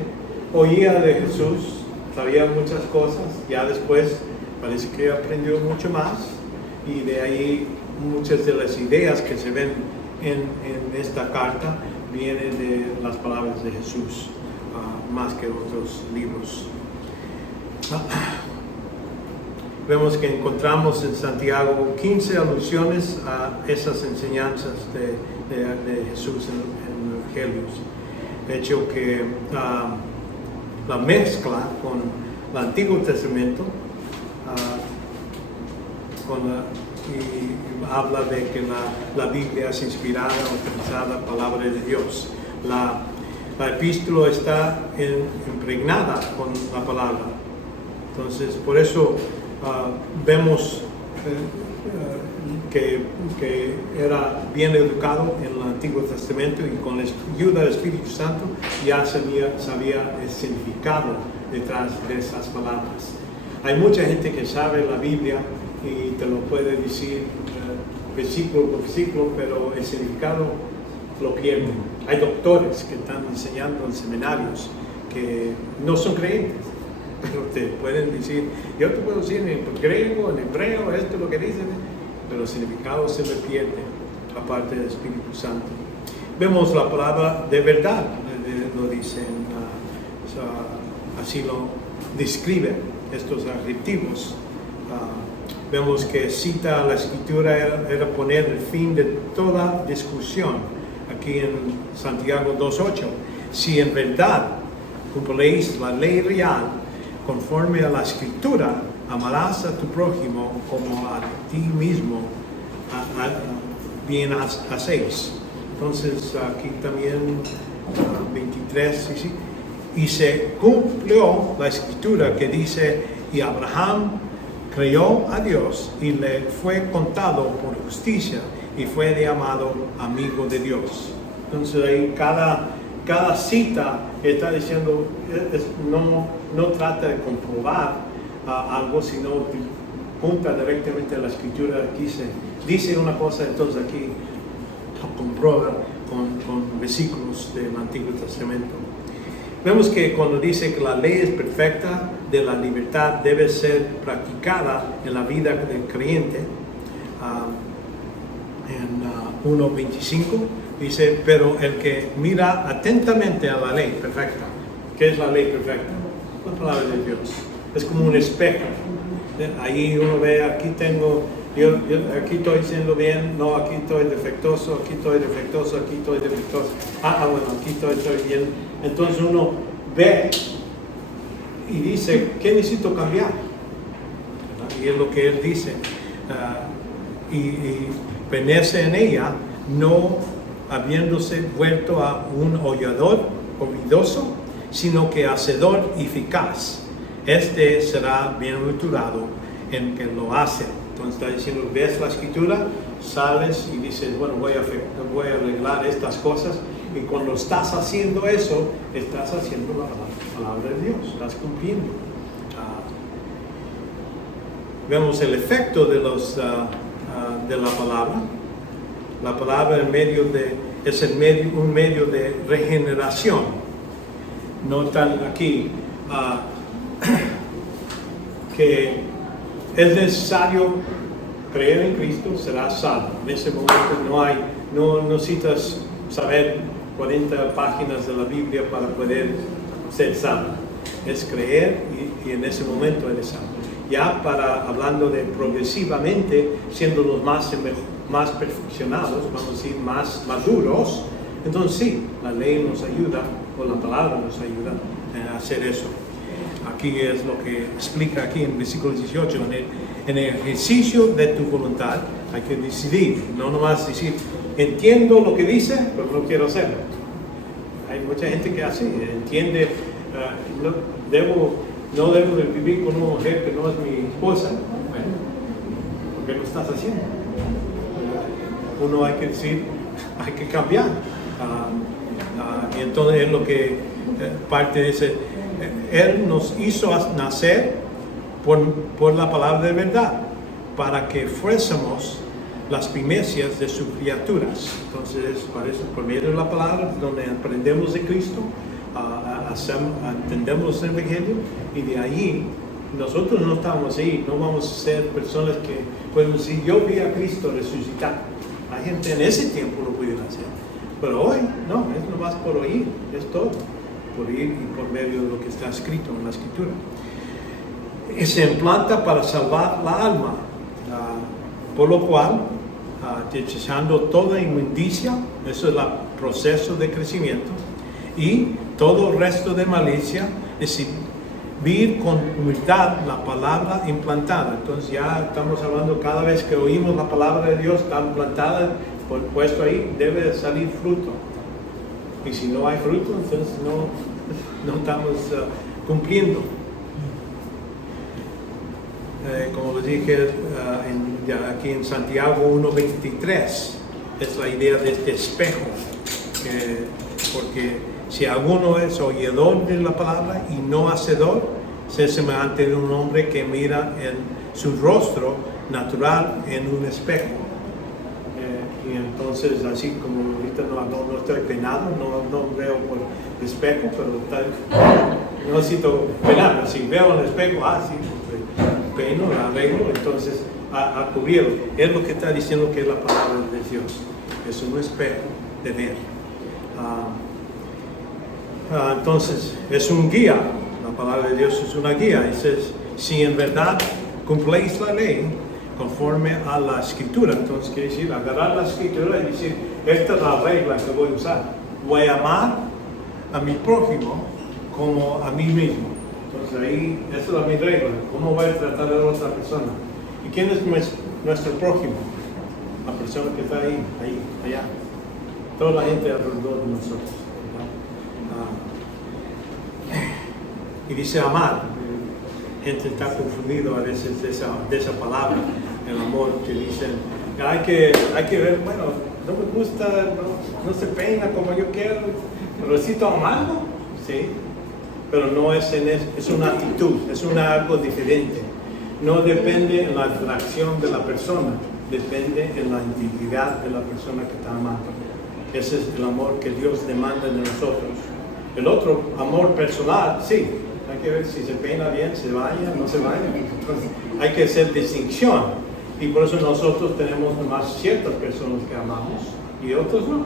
oía de Jesús, sabía muchas cosas, ya después parece que aprendió mucho más, y de ahí muchas de las ideas que se ven en esta carta vienen de las palabras de Jesús, más que otros libros. Vemos que encontramos en Santiago 15 alusiones a esas enseñanzas de Jesús en los Evangelios. De hecho que la mezcla con el Antiguo Testamento y habla de que la Biblia es inspirada, utilizada, palabra de Dios. La epístola está impregnada con la palabra. Entonces, por eso vemos que era bien educado en el Antiguo Testamento, y con la ayuda del Espíritu Santo ya sabía el significado detrás de esas palabras. Hay mucha gente que sabe la Biblia y te lo puede decir versículo por versículo, pero el significado lo pierden. Hay doctores que están enseñando en seminarios que no son creyentes, pero te pueden decir, yo te puedo decir en griego, en hebreo, esto es lo que dicen, pero el significado se me pierde, aparte del Espíritu Santo. Vemos la palabra de verdad, lo dicen, así lo describe estos adjetivos. Vemos que cita la Escritura era poner el fin de toda discusión, aquí en Santiago 2:8. Si en verdad cumplís la ley real, conforme a la Escritura, amarás a tu prójimo como a ti mismo, bien hacéis. Entonces aquí también 23, ¿sí? Y se cumplió la Escritura que dice, y Abraham creyó a Dios y le fue contado por justicia y fue llamado amigo de Dios. Entonces ahí cada cita está diciendo, no trata de comprobar algo, sino punta directamente a la Escritura. Aquí dice una cosa, entonces aquí lo comprueba con versículos del Antiguo Testamento. vemos que cuando dice que la ley es perfecta de la libertad debe ser practicada en la vida del creyente, en 1:25 dice, pero el que mira atentamente a la ley perfecta. ¿Qué es la ley perfecta? La palabra de Dios. Es como un espejo. Ahí uno ve, aquí tengo, yo aquí estoy siendo bien, no, aquí estoy defectuoso, aquí estoy defectuoso, aquí estoy defectuoso. Bueno, aquí estoy bien. Entonces uno ve y dice, ¿qué necesito cambiar? Y es lo que él dice. Y permanece en ella, no habiéndose vuelto a un oidor olvidoso, sino que hacedor eficaz. Este será bienaventurado en que lo hace. Entonces está diciendo, ves la escritura, sales y dices, bueno, voy a arreglar estas cosas. Y cuando estás haciendo eso, estás haciendo la palabra de Dios, estás cumpliendo. Vemos el efecto de la palabra. La palabra un medio de regeneración. Notan aquí que es necesario creer en Cristo, serás salvo. En ese momento no necesitas saber 40 páginas de la Biblia para poder ser salvo. Es creer y en ese momento eres salvo. Ya hablando de progresivamente, siendo los más perfeccionados, vamos a decir, más maduros, entonces sí, la ley nos ayuda, o la palabra nos ayuda a hacer eso. Aquí es lo que explica aquí en versículo 18, en el ejercicio de tu voluntad hay que decidir, no nomás decir, entiendo lo que dice, pero no quiero hacerlo. Hay mucha gente que así, entiende, no debo de vivir con una mujer que no es mi esposa. Bueno, ¿por qué lo estás haciendo? Uno hay que decir, hay que cambiar. Y entonces es lo que parte de ese, Él nos hizo nacer por la palabra de verdad, para que fuésemos las primicias de sus criaturas. Entonces, por medio de la palabra, donde aprendemos de Cristo, entendemos el Evangelio, y de ahí, nosotros no estamos ahí, no vamos a ser personas que pueden decir, yo vi a Cristo resucitar. Hay gente en ese tiempo lo pudieron hacer, pero hoy no, es nomás por oír, es todo, por oír y por medio de lo que está escrito en la Escritura. Y se implanta para salvar la alma, por lo cual, desechando toda inmundicia, eso es el proceso de crecimiento, y todo el resto de malicia, recibir con humildad la palabra implantada. Entonces ya estamos hablando, cada vez que oímos la palabra de Dios, está implantada, puesto ahí, debe salir fruto. Y si no hay fruto, entonces no estamos cumpliendo. Como les dije aquí en Santiago 1:23, es la idea de este espejo, porque si alguno es oidor de la palabra y no hacedor, se semejante de un hombre que mira en su rostro natural en un espejo. Y entonces, así como ahorita no estoy peinado, no veo por el espejo, pero no necesito peinarme. Si veo el espejo, sí, pues, peino, arreglo, entonces a cubrirlo. Es lo que está diciendo que es la palabra de Dios. Es un espejo de ver. Entonces, es un guía. La palabra de Dios es una guía. Dice, si en verdad cumpléis la ley conforme a la Escritura, entonces quiere decir agarrar la Escritura y decir, esta es la regla que voy a usar. Voy a amar a mi prójimo como a mí mismo. Entonces ahí, esa es mi regla. ¿Cómo voy a tratar a otra persona? ¿Y quién es nuestro prójimo? La persona que está ahí, allá. Toda la gente alrededor de nosotros. Y dice amar. Gente está confundido a veces de esa palabra, el amor, que dicen, hay que ver, bueno, no me gusta, no se peina como yo quiero, pero necesito amarlo, sí, pero no es una actitud, es algo diferente. No depende en la atracción de la persona, depende en la integridad de la persona que está amando. Ese es el amor que Dios demanda de nosotros. El otro, amor personal, sí. Hay que ver si se peina bien, se vaya, no se vaya. Entonces, hay que hacer distinción. Y por eso nosotros tenemos más ciertas personas que amamos y otros no.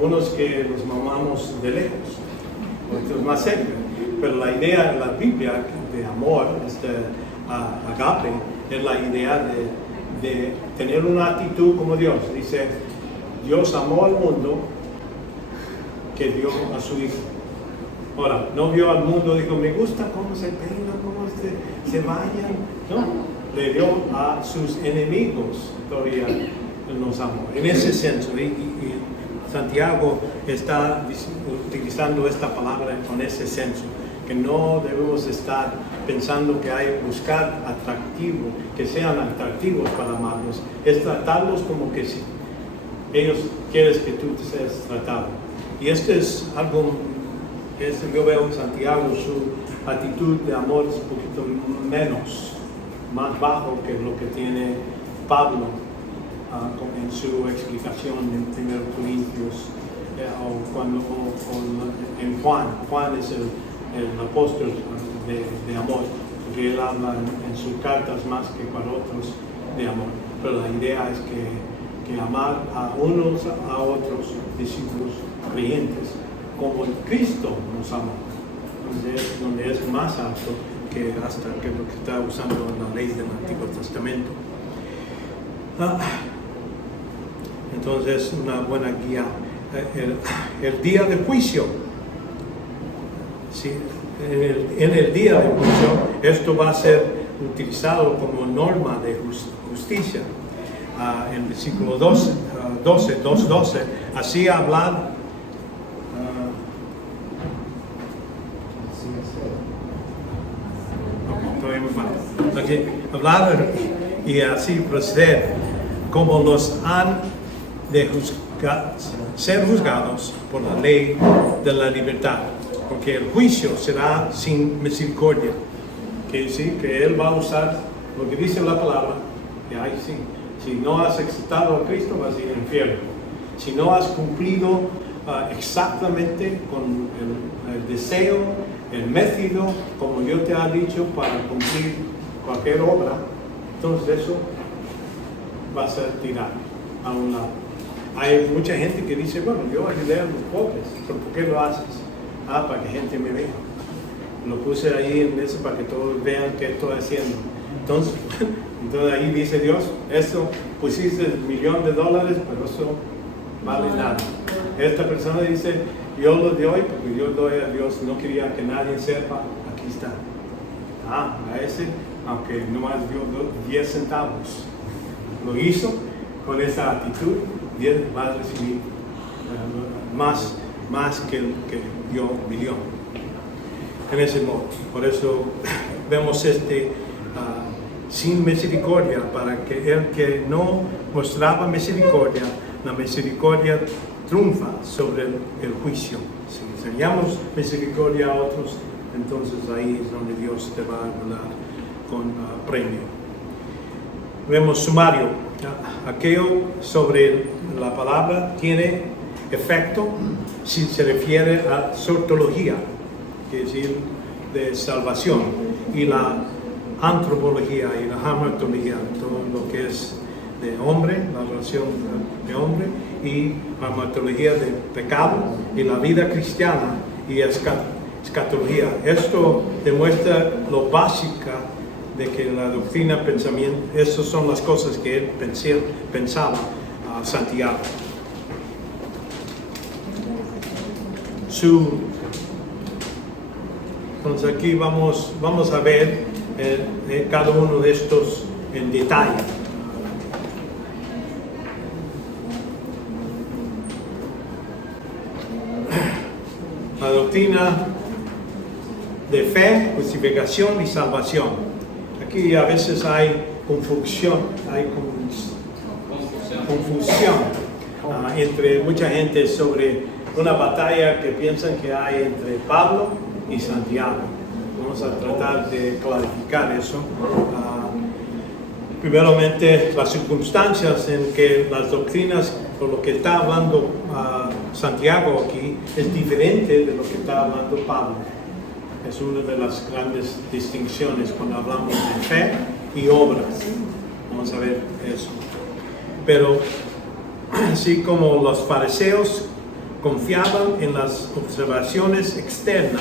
Unos que los amamos de lejos, otros más cerca. Pero la idea en la Biblia de amor, agape, es la idea de tener una actitud como Dios. Dice, Dios amó al mundo que dio a su Hijo. Ahora, no vio al mundo, dijo, me gusta cómo se peina, cómo se vayan. No, le dio a sus enemigos, todavía nos amó. En ese senso, y Santiago está utilizando esta palabra con ese senso, que no debemos estar pensando que hay buscar atractivo, que sean atractivos para amarlos, es tratarlos como que si ellos quieren que tú te seas tratado. Y esto es algo, yo veo en Santiago, su actitud de amor es un poquito más bajo que lo que tiene Pablo en su explicación en 1 Corintios, o en Juan. Juan es el apóstol de amor, porque él habla en sus cartas más que para otros de amor. Pero la idea es que amar a unos a otros discípulos creyentes como el Cristo nos amó, donde es más alto que hasta que lo que está usando la ley del Antiguo Testamento. Entonces, una buena guía. El día de juicio, ¿sí? En el día de juicio, esto va a ser utilizado como norma de justicia. En versículo 2:12, así hablar. Hablar y así proceder como los han de ser juzgados por la ley de la libertad, porque el juicio será sin misericordia. Que sí, que Él va a usar lo que dice la palabra, que ahí sí, si no has aceptado a Cristo vas a ir al infierno. Si no has cumplido exactamente con el deseo, el método, como yo te he dicho, para cumplir cualquier obra, entonces eso va a ser tirado a un lado. Hay mucha gente que dice, bueno, yo ayudé a los pobres, pero ¿por qué lo haces? Para que gente me vea. Lo puse ahí en eso para que todos vean qué estoy haciendo. Entonces ahí dice Dios, eso pusiste $1,000,000, pero eso vale nada. Esta persona dice, yo lo doy porque yo doy a Dios, no quería que nadie sepa, aquí está. A ese, aunque no más dio 10 centavos, lo hizo con esa actitud, 10 va a recibir más que dio $1,000,000. En ese modo, por eso vemos sin misericordia, para que el que no mostraba misericordia, la misericordia triunfa sobre el juicio. Si enseñamos misericordia a otros, entonces ahí es donde Dios te va a dar con premio. Vemos sumario. Aquello sobre la palabra tiene efecto si se refiere a sortología, que es decir, de salvación, y la antropología y la hamartología, todo lo que es de hombre, la relación de hombre, y hamartología de pecado, y la vida cristiana y escatología. Esto demuestra lo básica de que la doctrina, pensamiento, esas son las cosas que él pensaba Santiago. Entonces aquí vamos a ver cada uno de estos en detalle. La doctrina de fe, justificación y salvación. Aquí a veces hay confusión entre mucha gente sobre una batalla que piensan que hay entre Pablo y Santiago. Vamos a tratar de clarificar eso. Primeramente, las circunstancias en que las doctrinas, por lo que está hablando Santiago aquí es diferente de lo que está hablando Pablo. Es una de las grandes distinciones cuando hablamos de fe y obras. Vamos a ver eso. Pero así como los fariseos confiaban en las observaciones externas,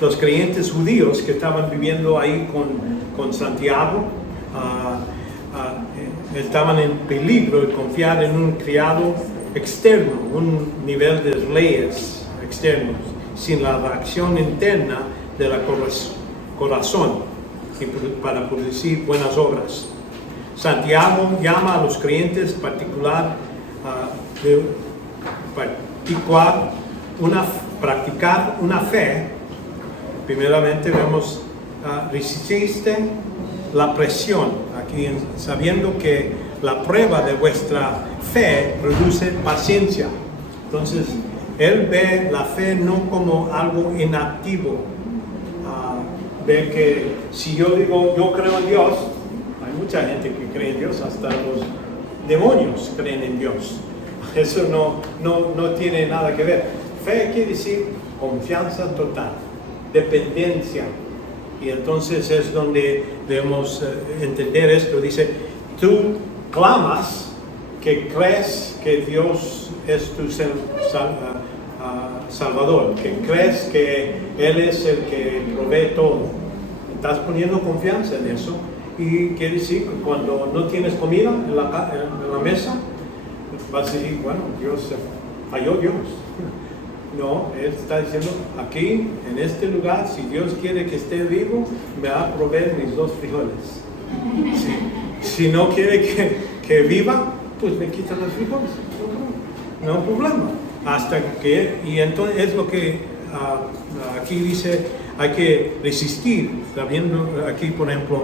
los creyentes judíos que estaban viviendo ahí con Santiago estaban en peligro de confiar en un criado externo, un nivel de leyes externos, sin la reacción interna del corazón para producir buenas obras. Santiago llama a los creyentes practicar una fe. Primeramente vemos resiste la presión, aquí sabiendo que la prueba de vuestra fe produce paciencia. Entonces, él ve la fe no como algo inactivo. Ve que si yo digo yo creo en Dios, hay mucha gente que cree en Dios, hasta los demonios creen en Dios. Eso no tiene nada que ver. Fe quiere decir confianza total, dependencia. Y entonces es donde debemos entender esto. Dice, tú clamas que crees que Dios es tu Salvador, que crees que Él es el que provee todo. Estás poniendo confianza en eso. Y quiere decir que cuando no tienes comida en la mesa, vas a decir, bueno, Dios falló Dios. No, Él está diciendo, aquí, en este lugar, si Dios quiere que esté vivo, me va a proveer mis 2 frijoles. Si no quiere que viva, pues me quitan los frijoles. No hay problema. Y entonces es lo que aquí dice, hay que resistir. Está viendo aquí, por ejemplo,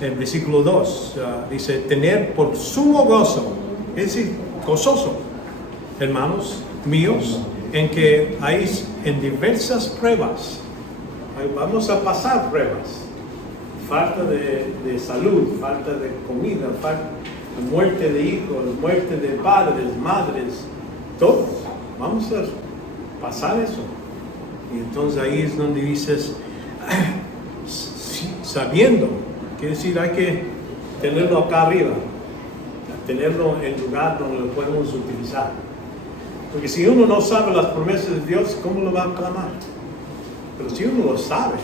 en versículo 2, dice, tener por sumo gozo, es decir, gozoso, hermanos míos, en que hay en diversas pruebas, vamos a pasar pruebas, falta de salud, falta de comida, muerte de hijos, muerte de padres, madres, todos, vamos a pasar eso. Y entonces ahí es donde dices, sabiendo, quiere decir, hay que tenerlo acá arriba, tenerlo en el lugar donde lo podemos utilizar. Porque si uno no sabe las promesas de Dios, ¿cómo lo va a clamar? Pero si uno lo sabe,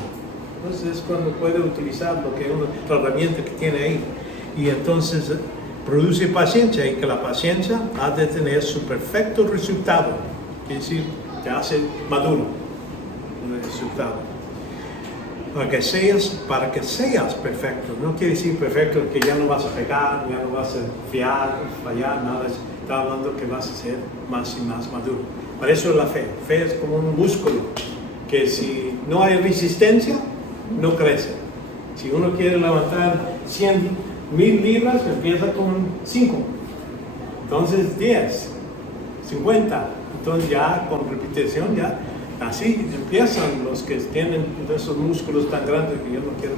entonces es cuando puede utilizar la herramienta que tiene ahí. Y entonces produce paciencia, y que la paciencia ha de tener su perfecto resultado. Es decir, te hace maduro el resultado. Para que seas perfecto. No quiere decir perfecto que ya no vas a pecar, ya no vas a fallar, nada. Está hablando que vas a ser más y más maduro. Para eso es la fe. Fe es como un músculo, que si no hay resistencia, no crece. Si uno quiere levantar 100,000 libras, empieza con 5. Entonces 10, 50. Entonces ya con repetición, ya así empiezan los que tienen esos músculos tan grandes que yo no quiero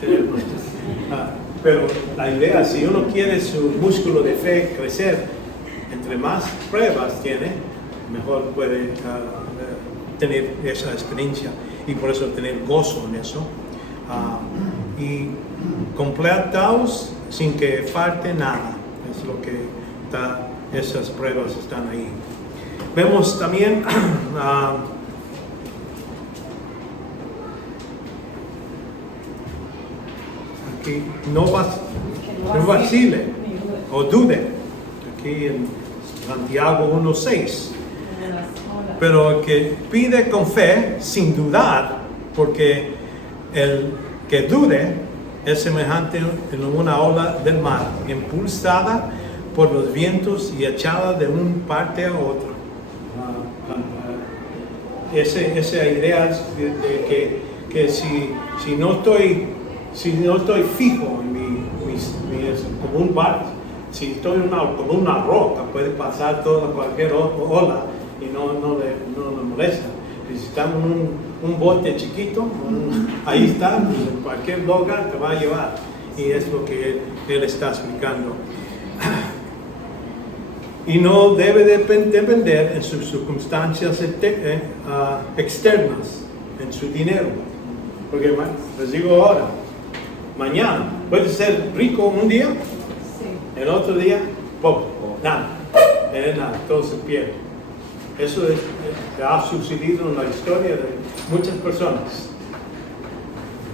tener. Pero la idea, si uno quiere su músculo de fe crecer, entre más pruebas tiene, mejor puede tener esa experiencia, y por eso tener gozo en eso. Y completaos sin que falte nada. Es lo que esas pruebas están ahí. Vemos también aquí, no vacile o dude. Aquí en Santiago 1:6. Pero el que pide con fe, sin dudar, porque el que dude es semejante en una ola del mar, impulsada por los vientos y echada de una parte a otra. Esa idea de que si no estoy fijo en como un barco, si estoy como una roca, puede pasar cualquier ola y no me molesta. Si estamos en un bote chiquito, ahí está, en cualquier lugar te va a llevar. Y es lo que él está explicando. y no debe depender en sus circunstancias externas, en su dinero. Porque les digo ahora, mañana puede ser rico un día, el otro día pobre, nada, todo se pierde. Eso ha sucedido en la historia de muchas personas.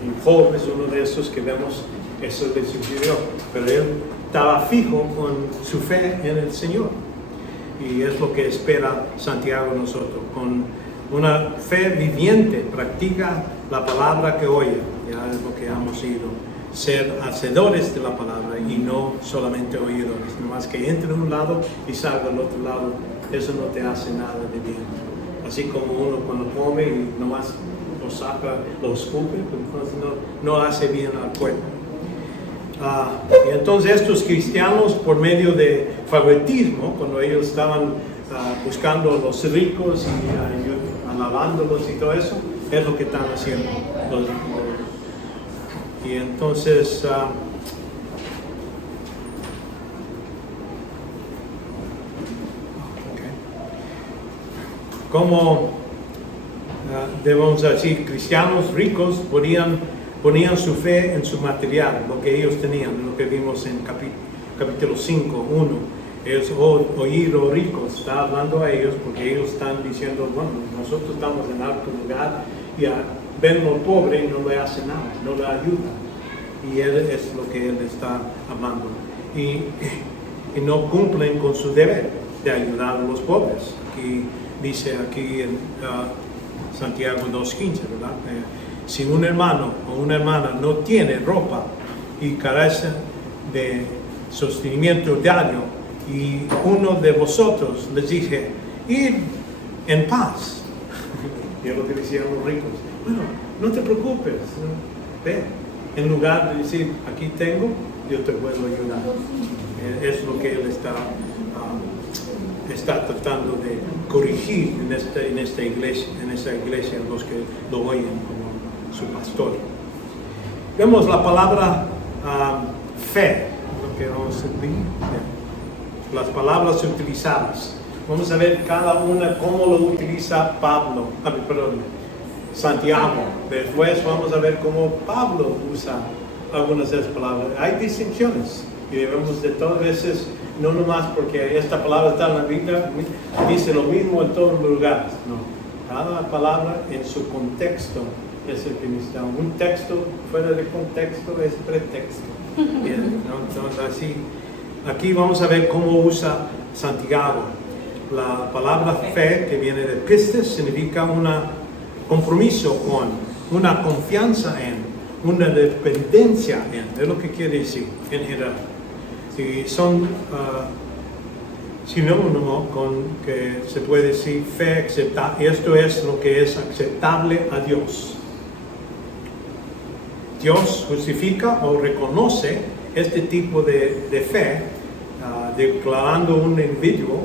Y Job es uno de esos que vemos, eso le sucedió, pero él estaba fijo con su fe en el Señor. Y es lo que espera Santiago de nosotros, con una fe viviente, practica la palabra que oye, ya es lo que hemos ido, ser hacedores de la palabra y no solamente oidores, nomás que entre en un lado y salga al otro lado, eso no te hace nada de bien. Así como uno cuando come y nomás lo saca, lo escupe, entonces no hace bien al cuerpo. Y entonces estos cristianos, por medio de favoritismo, cuando ellos estaban buscando a los ricos y alabándolos y todo eso, es lo que están haciendo. Y entonces como debemos decir, cristianos ricos ponían su fe en su material, lo que ellos tenían, lo que vimos en capítulo 5, 1. Es oír los ricos, está hablando a ellos porque ellos están diciendo, bueno, nosotros estamos en alto lugar y ven lo pobre y no le hace nada, no le ayuda. Y él es lo que él está hablando. Y no cumplen con su deber de ayudar a los pobres. Aquí dice aquí en Santiago 2:15, ¿verdad? Si un hermano o una hermana no tiene ropa y carece de sostenimiento diario, y uno de vosotros les dije, id en paz. Y es lo que decían los ricos. Bueno, no te preocupes, ve. En lugar de decir, aquí tengo, yo te puedo ayudar. Es lo que él está tratando de corregir en esta iglesia, los que lo oyen como su pastor. Vemos la palabra fe, lo que vamos a ver. Las palabras utilizadas. Vamos a ver cada una cómo lo utiliza Santiago. Después vamos a ver cómo Pablo usa algunas de esas palabras. Hay distinciones y debemos de todas veces, no nomás porque esta palabra está en la Biblia, dice lo mismo en todos los lugares. No, cada palabra en su contexto es el que necesita. Un texto fuera de contexto es pretexto. Bien, ¿no? Entonces así. Aquí vamos a ver cómo usa Santiago. La palabra fe, que viene de pistes, significa un compromiso con, una confianza en, una dependencia en. Es lo que quiere decir en general. Y son sinónimos con que se puede decir fe aceptable. Esto es lo que es aceptable a Dios. Dios justifica o reconoce este tipo de fe, declarando un individuo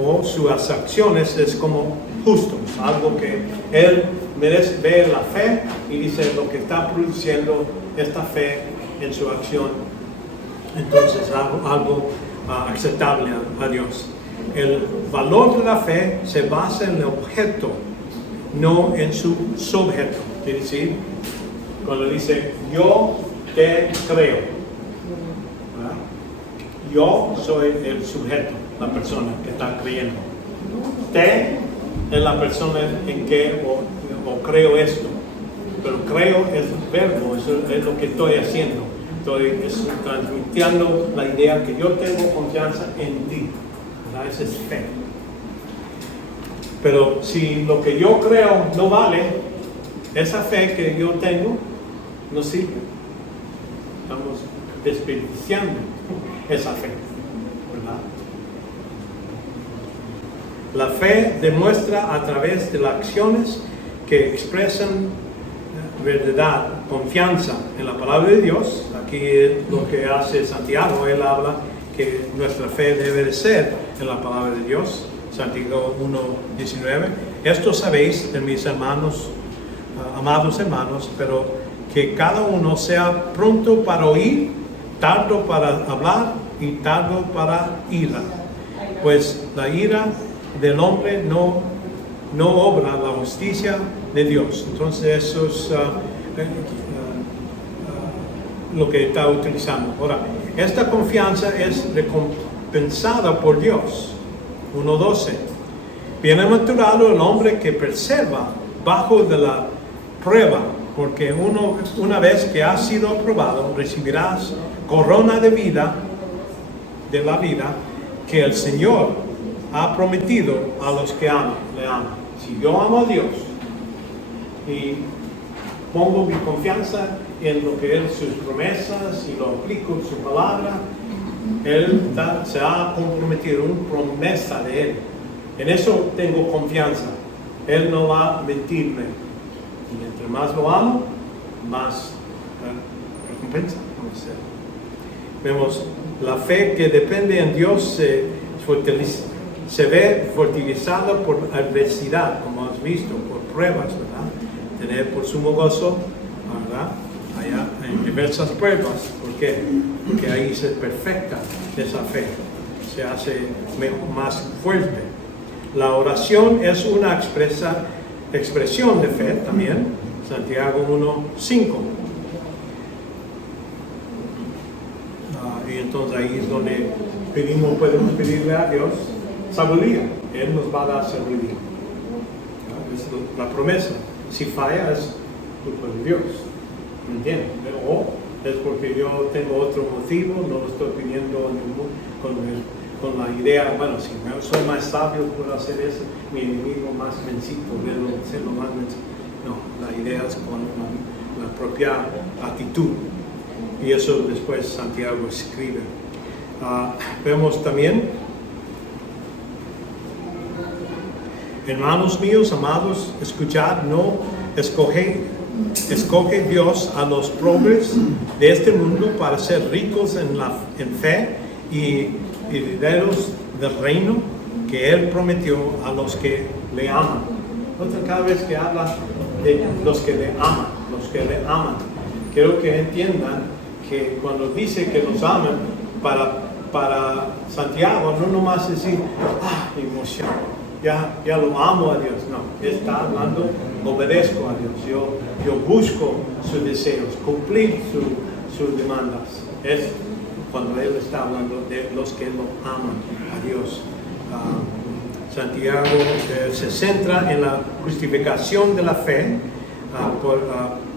o sus acciones es como justos, algo que él merece ver la fe y dice lo que está produciendo esta fe en su acción, entonces algo aceptable a Dios. El valor de la fe se basa en el objeto, no en su sujeto. Quiere decir, cuando dice yo te creo, yo soy el sujeto, la persona que está creyendo. Te es la persona en que o creo esto. Pero creo es el verbo, eso es lo que estoy haciendo. Estoy transmitiendo la idea que yo tengo confianza en ti. ¿Verdad? Esa es fe. Pero si lo que yo creo no vale, esa fe que yo tengo no sirve. Estamos desperdiciando esa fe, ¿verdad? La fe demuestra a través de las acciones que expresan verdad, confianza en la palabra de Dios. Aquí es lo que hace Santiago, él habla que nuestra fe debe de ser en la palabra de Dios. Santiago 1:19. Esto sabéis de mis hermanos, amados hermanos, pero que cada uno sea pronto para oír, tardo para hablar y tardo para ira, pues la ira del hombre no obra la justicia de Dios. Entonces eso es lo que está utilizando. Ahora, esta confianza es recompensada por Dios. 1:12. Bienaventurado el hombre que persevera bajo de la prueba, porque una vez que has sido aprobado, recibirás corona de vida, de la vida, que el Señor ha prometido a los que le aman. Si yo amo a Dios y pongo mi confianza en lo que es sus promesas y lo aplico en su palabra, Él se ha comprometido, una promesa de Él. En eso tengo confianza. Él no va a mentirme. Y entre más lo amo, más recompensa. Vemos la fe que depende en Dios se ve fortalecida por adversidad, como has visto, por pruebas, ¿verdad? Tener por sumo gozo, ¿verdad? Allá en diversas pruebas. ¿Por qué? Porque ahí se perfecta esa fe, se hace más fuerte. La oración es una expresión de fe también. Santiago 1:5. Y entonces ahí es donde podemos pedirle a Dios sabiduría. Él nos va a dar sabiduría. Es la promesa. Si falla es culpa de Dios. ¿Me entiendes? O es porque yo tengo otro motivo, no lo estoy pidiendo con la idea, bueno, si soy más sabio puedo hacer eso, mi enemigo más vencido, serlo más vencido. No, la idea es con la propia actitud. Y eso después Santiago escribe. Vemos también, hermanos míos, amados, escuchad, no escoge Dios a los pobres de este mundo para ser ricos en fe y herederos del reino que Él prometió a los que le aman. Entonces, cada vez que habla de los que le aman, quiero que entiendan que cuando dice que los aman, para Santiago no nomás decir, emoción, ya lo amo a Dios. No, está hablando, obedezco a Dios, yo busco sus deseos, cumplir sus demandas. Es cuando Él está hablando de los que lo aman a Dios. Santiago se centra en la justificación de la fe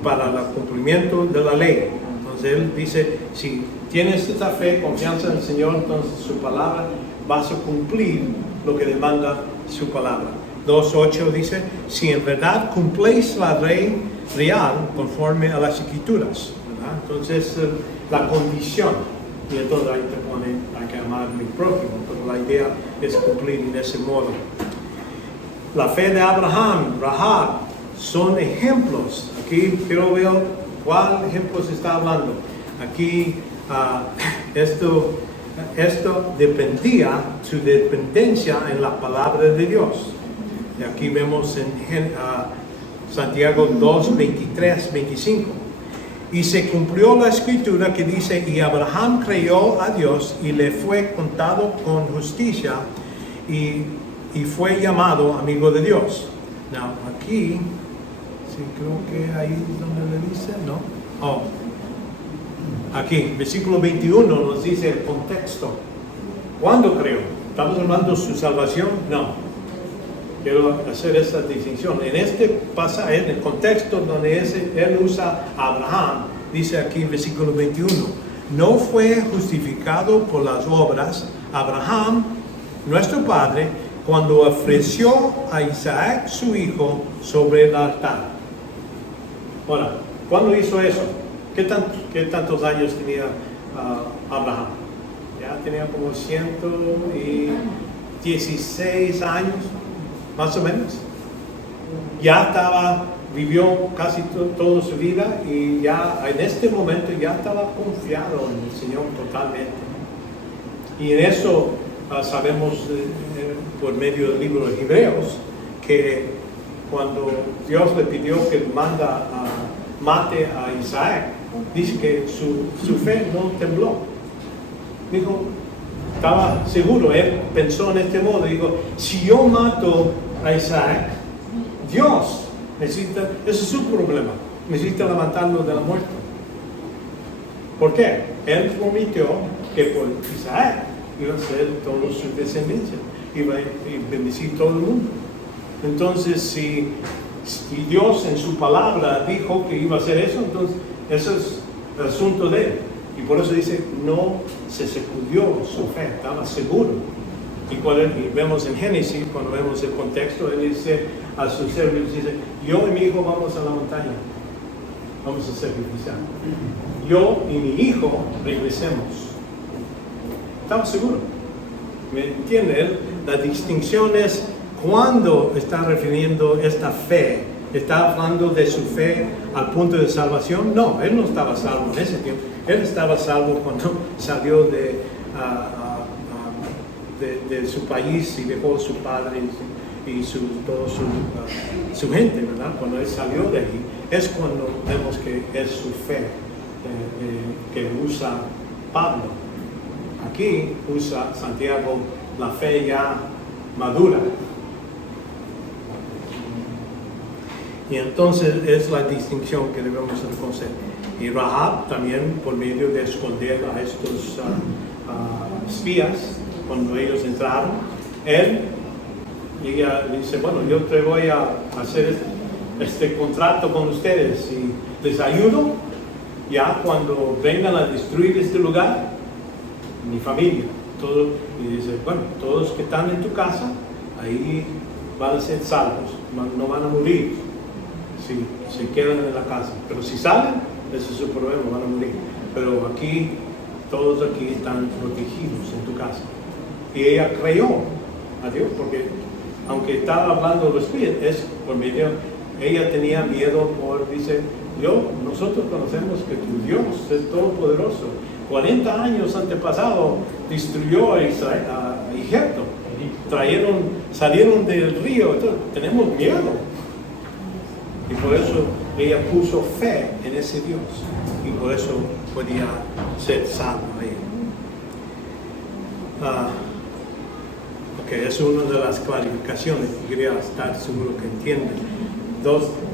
para el cumplimiento de la ley. Entonces Él dice, si tienes esta fe, confianza en el Señor, entonces su palabra vas a cumplir lo que demanda su palabra. 2:8 dice, si en verdad cumpléis la ley real conforme a las Escrituras, ¿verdad? Entonces la condición. Y entonces ahí te pone, hay que amar a mi prójimo, pero la idea es cumplir en ese modo. La fe de Abraham, Rahab, son ejemplos. Aquí quiero ver cuál ejemplo se está hablando. Aquí esto dependía, su dependencia en la palabra de Dios. Y aquí vemos en Santiago 2, 23, 25. Y se cumplió la escritura que dice, y Abraham creyó a Dios y le fue contado con justicia y fue llamado amigo de Dios. Now, aquí, sí, creo que ahí es donde le dice, ¿no? Aquí, versículo 21 nos dice el contexto. ¿Cuándo creyó? ¿Estamos hablando de su salvación? No. Quiero hacer esa distinción. En este pasaje, en el contexto donde él usa a Abraham, dice aquí en versículo 21, no fue justificado por las obras Abraham, nuestro padre, cuando ofreció a Isaac su hijo sobre el altar. Ahora, ¿cuándo hizo eso? ¿Qué tantos años tenía Abraham? Ya tenía como 116 años. Más o menos. Vivió casi toda su vida y ya en este momento ya estaba confiado en el Señor totalmente. Y en eso sabemos por medio del libro de Hebreos que cuando Dios le pidió que mate a Isaac, dice que su fe no tembló. Dijo, estaba seguro, él pensó en este modo, dijo, si yo mato a Isaac, Dios necesita, ese es su problema, necesita levantarlo de la muerte. ¿Por qué? Él prometió que por Isaac iba a ser toda su descendencia, iba a bendecir todo el mundo. Entonces, si Dios en su palabra dijo que iba a hacer eso, entonces eso es el asunto de él. Y por eso dice, no se sacudió su fe, estaba seguro. Y vemos en Génesis, cuando vemos el contexto, él dice a sus siervos, dice, yo y mi hijo vamos a la montaña, vamos a sacrificar. Yo y mi hijo regresemos. Estaba seguro. ¿Me entienden? La distinción es cuando está refiriendo esta fe. ¿Está hablando de su fe al punto de salvación? No, él no estaba salvo en ese tiempo. Él estaba salvo cuando salió de su país y dejó a su padre y toda su gente, ¿verdad? Cuando él salió de allí, es cuando vemos que es su fe que usa Pablo. Aquí usa Santiago la fe ya madura. Y entonces es la distinción que debemos reconocer. Y Rahab también, por medio de esconder a estos espías, cuando ellos entraron, ella dice, bueno, yo te voy a hacer este contrato con ustedes y les ayudo, ya cuando vengan a destruir este lugar, mi familia, todo, y dice, bueno, todos que están en tu casa, ahí van a ser salvos, no van a morir si se quedan en la casa, pero si salen, ese es su problema, van a morir. Pero aquí, todos aquí están protegidos en tu casa. Y ella creyó a Dios, porque aunque estaba hablando de los pies, es por medio, ella tenía miedo dice, nosotros conocemos que tu Dios es todopoderoso. 40 años antepasado destruyó a Egipto, salieron del río, entonces, tenemos miedo. Y por eso ella puso fe en ese Dios. Y por eso podía ser salva ella. Es una de las clarificaciones que quería estar seguro que entienden.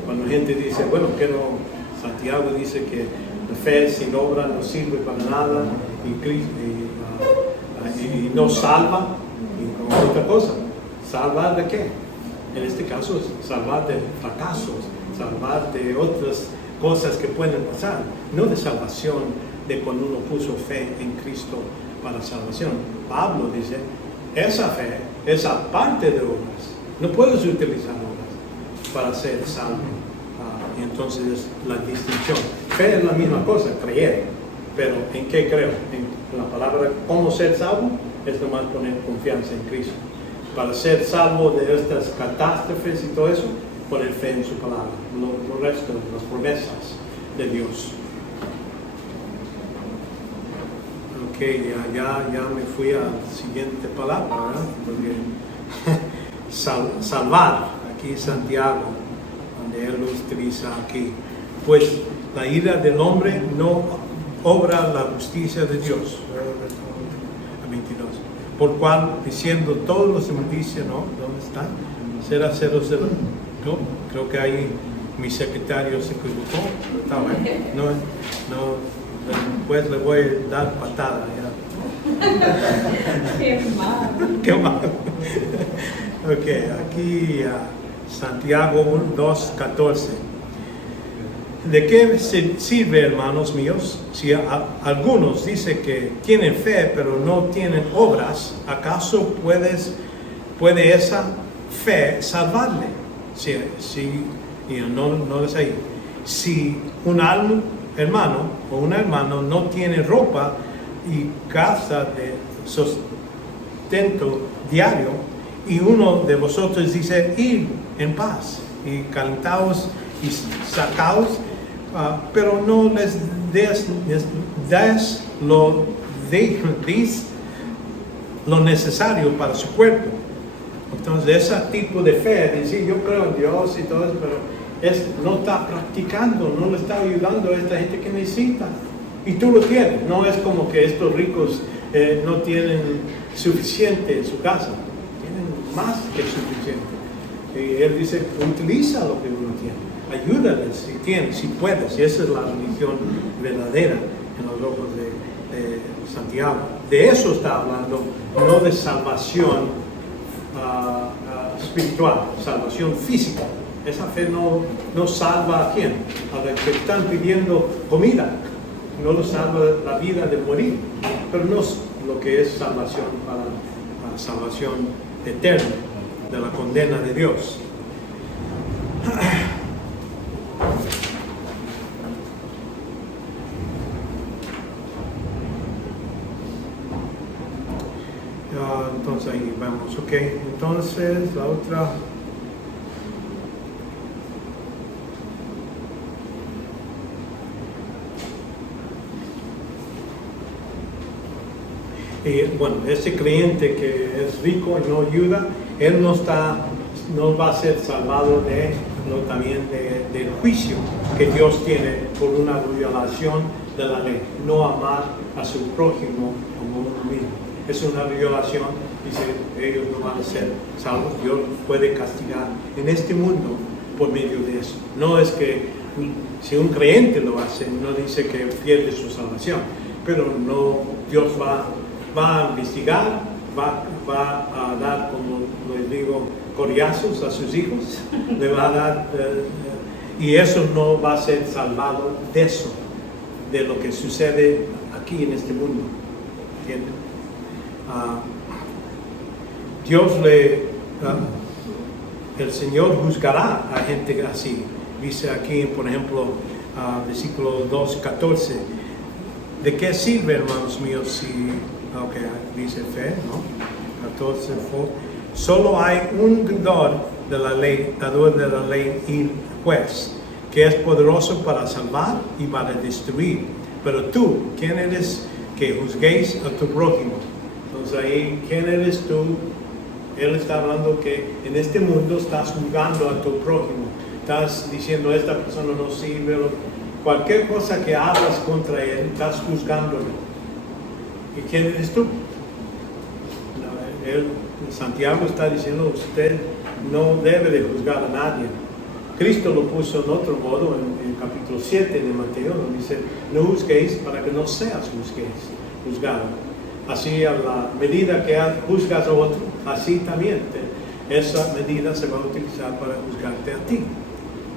Cuando la gente dice, bueno, que no, Santiago dice que la fe sin obra no sirve para nada y no salva, y como otra cosa, ¿salvar de qué? En este caso es salvar de fracasos, salvar de otras cosas que pueden pasar, no de salvación de cuando uno puso fe en Cristo para salvación. Pablo dice, esa fe es aparte de obras, no puedes utilizar obras para ser salvo. Y entonces es la distinción. Fe es la misma cosa, creer, pero ¿en qué creo? En la palabra ¿cómo ser salvo? Es nomás poner confianza en Cristo. Para ser salvo de estas catástrofes y todo eso, poner fe en su palabra, lo resto, las promesas de Dios. Ok, ya me fui a la siguiente palabra, ¿verdad? Porque salvar, aquí Santiago, donde él lo utiliza aquí. Pues la ira del hombre no obra la justicia de Dios. 22. Por cual, diciendo todos los inmundicias, ¿no? ¿Dónde está? Será 00. ¿No? Creo que ahí mi secretario se equivocó. Está bien. No, después le voy a dar patada. Ya. Qué mal. Qué mal. Ok, aquí Santiago 2:14. ¿De qué sirve, hermanos míos, si algunos dicen que tienen fe pero no tienen obras? ¿Acaso puede esa fe salvarle? No es ahí. Si un hermano o un hermano no tiene ropa y casa de sustento diario, y uno de vosotros dice, id en paz y calentaos y sacaos, pero no les des lo necesario para su cuerpo. Entonces, ese tipo de fe, decir yo creo en Dios y todo eso, pero no está practicando, no le está ayudando a esta gente que necesita. Y tú lo tienes. No es como que estos ricos no tienen suficiente en su casa. Tienen más que suficiente. Y él dice, utiliza lo que uno tiene. Ayúdales si tienes, si puedes. Y esa es la religión verdadera en los ojos de Santiago. De eso está hablando, no de salvación espiritual, salvación física. Esa fe no salva a quién, a los que están pidiendo comida, no lo salva la vida de morir, pero no es lo que es salvación para la salvación eterna de la condena de Dios. Entonces ahí vamos, ok. Entonces la otra. Y bueno, ese creyente que es rico y no ayuda, él no va a ser salvado también del juicio que Dios tiene por una violación de la ley. No amar a su prójimo como uno mismo. Es una violación, dice, ellos no van a ser salvos. Dios puede castigar en este mundo por medio de eso. No es que si un creyente lo hace, no dice que pierde su salvación, pero no, Dios va a investigar, va a dar, como les digo, coriazos a sus hijos, le va a dar, y eso no va a ser salvado de eso, de lo que sucede aquí en este mundo. ¿Entienden? El Señor juzgará a gente así. Dice aquí, por ejemplo, versículo 2:14. ¿De qué sirve, hermanos míos, si... dice fe, ¿no? 14. Solo hay un dador de la ley y juez, que es poderoso para salvar y para destruir. Pero tú, ¿quién eres que juzguéis a tu prójimo? Entonces ahí, ¿quién eres tú? Él está hablando que en este mundo estás juzgando a tu prójimo. Estás diciendo, esta persona no sirve. Cualquier cosa que hagas contra él, estás juzgándolo. ¿Y quién eres tú? Santiago está diciendo, usted no debe de juzgar a nadie. Cristo lo puso en otro modo, en el capítulo 7 de Mateo, donde dice, no juzguéis para que no seas juzgado. Así, a la medida que juzgas a otro, así también esa medida se va a utilizar para juzgarte a ti.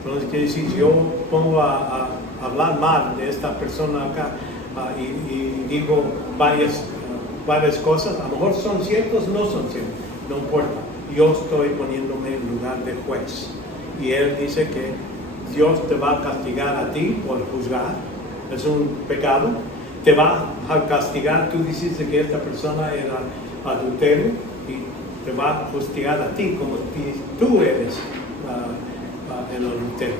Entonces, quiere decir, si yo pongo a hablar mal de esta persona acá y digo varias cosas, a lo mejor son ciertos, no son ciertos, no importa. Yo estoy poniéndome en lugar de juez. Y él dice que Dios te va a castigar a ti por juzgar. Es un pecado. Te va a castigar, tú dices que esta persona era adulterio y te va a castigar a ti como si tú eres el adulterio.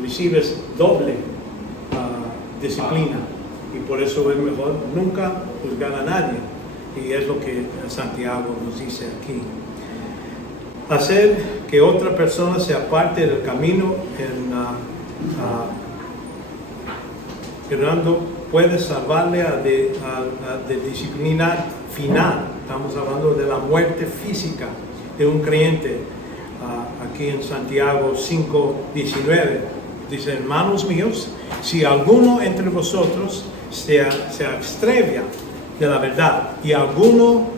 Recibes doble disciplina y por eso es mejor nunca juzgar a nadie. Y es lo que Santiago nos dice aquí. Hacer que otra persona se aparte del camino Fernando puede salvarle de disciplina final. Estamos hablando de la muerte física de un creyente. Aquí en Santiago 5:19 dice, hermanos míos, si alguno entre vosotros se extravia de la verdad y alguno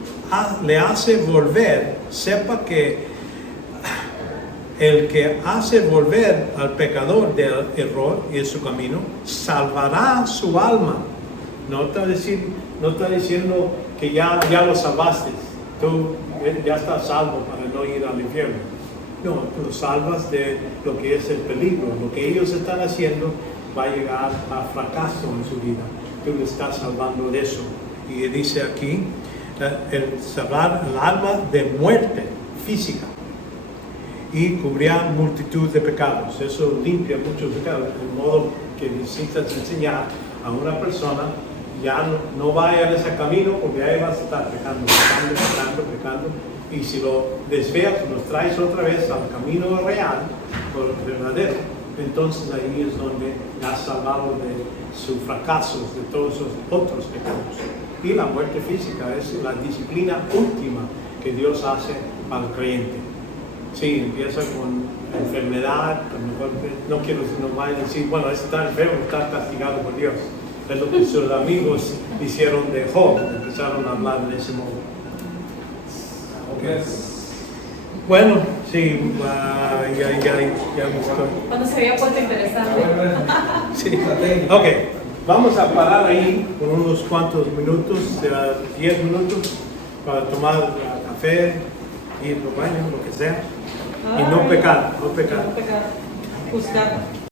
le hace volver, sepa que el que hace volver al pecador del error y de su camino, salvará su alma. No está diciendo que ya lo salvaste, tú ya estás salvo para no ir al infierno. No, tú lo salvas de lo que es el peligro. Lo que ellos están haciendo va a llegar a fracaso en su vida. Tú le estás salvando de eso. Y dice aquí, el salvar el alma de muerte física. Y cubría multitud de pecados. Eso limpia muchos pecados. De modo que necesitas enseñar a una persona, ya no vaya en ese camino porque ahí vas a estar pecando. Y si lo desvías, los traes otra vez al camino real, verdadero, entonces ahí es donde ha salvado de sus fracasos, de todos esos otros pecados. Y la muerte física es la disciplina última que Dios hace para el creyente. Sí, empieza con enfermedad, no quiero no vaya a decir, bueno, está enfermo, está castigado por Dios. Es lo que sus amigos hicieron de Job, empezaron a hablar de ese modo. Okay. Bueno, sí, ya gustó. Cuando se había puesto interesante. Sí. Ok, vamos a parar ahí por unos cuantos minutos, 10 minutos, para tomar café, ir al baño, lo que sea. Y no pecar, no pecar. No pecar, juzgar.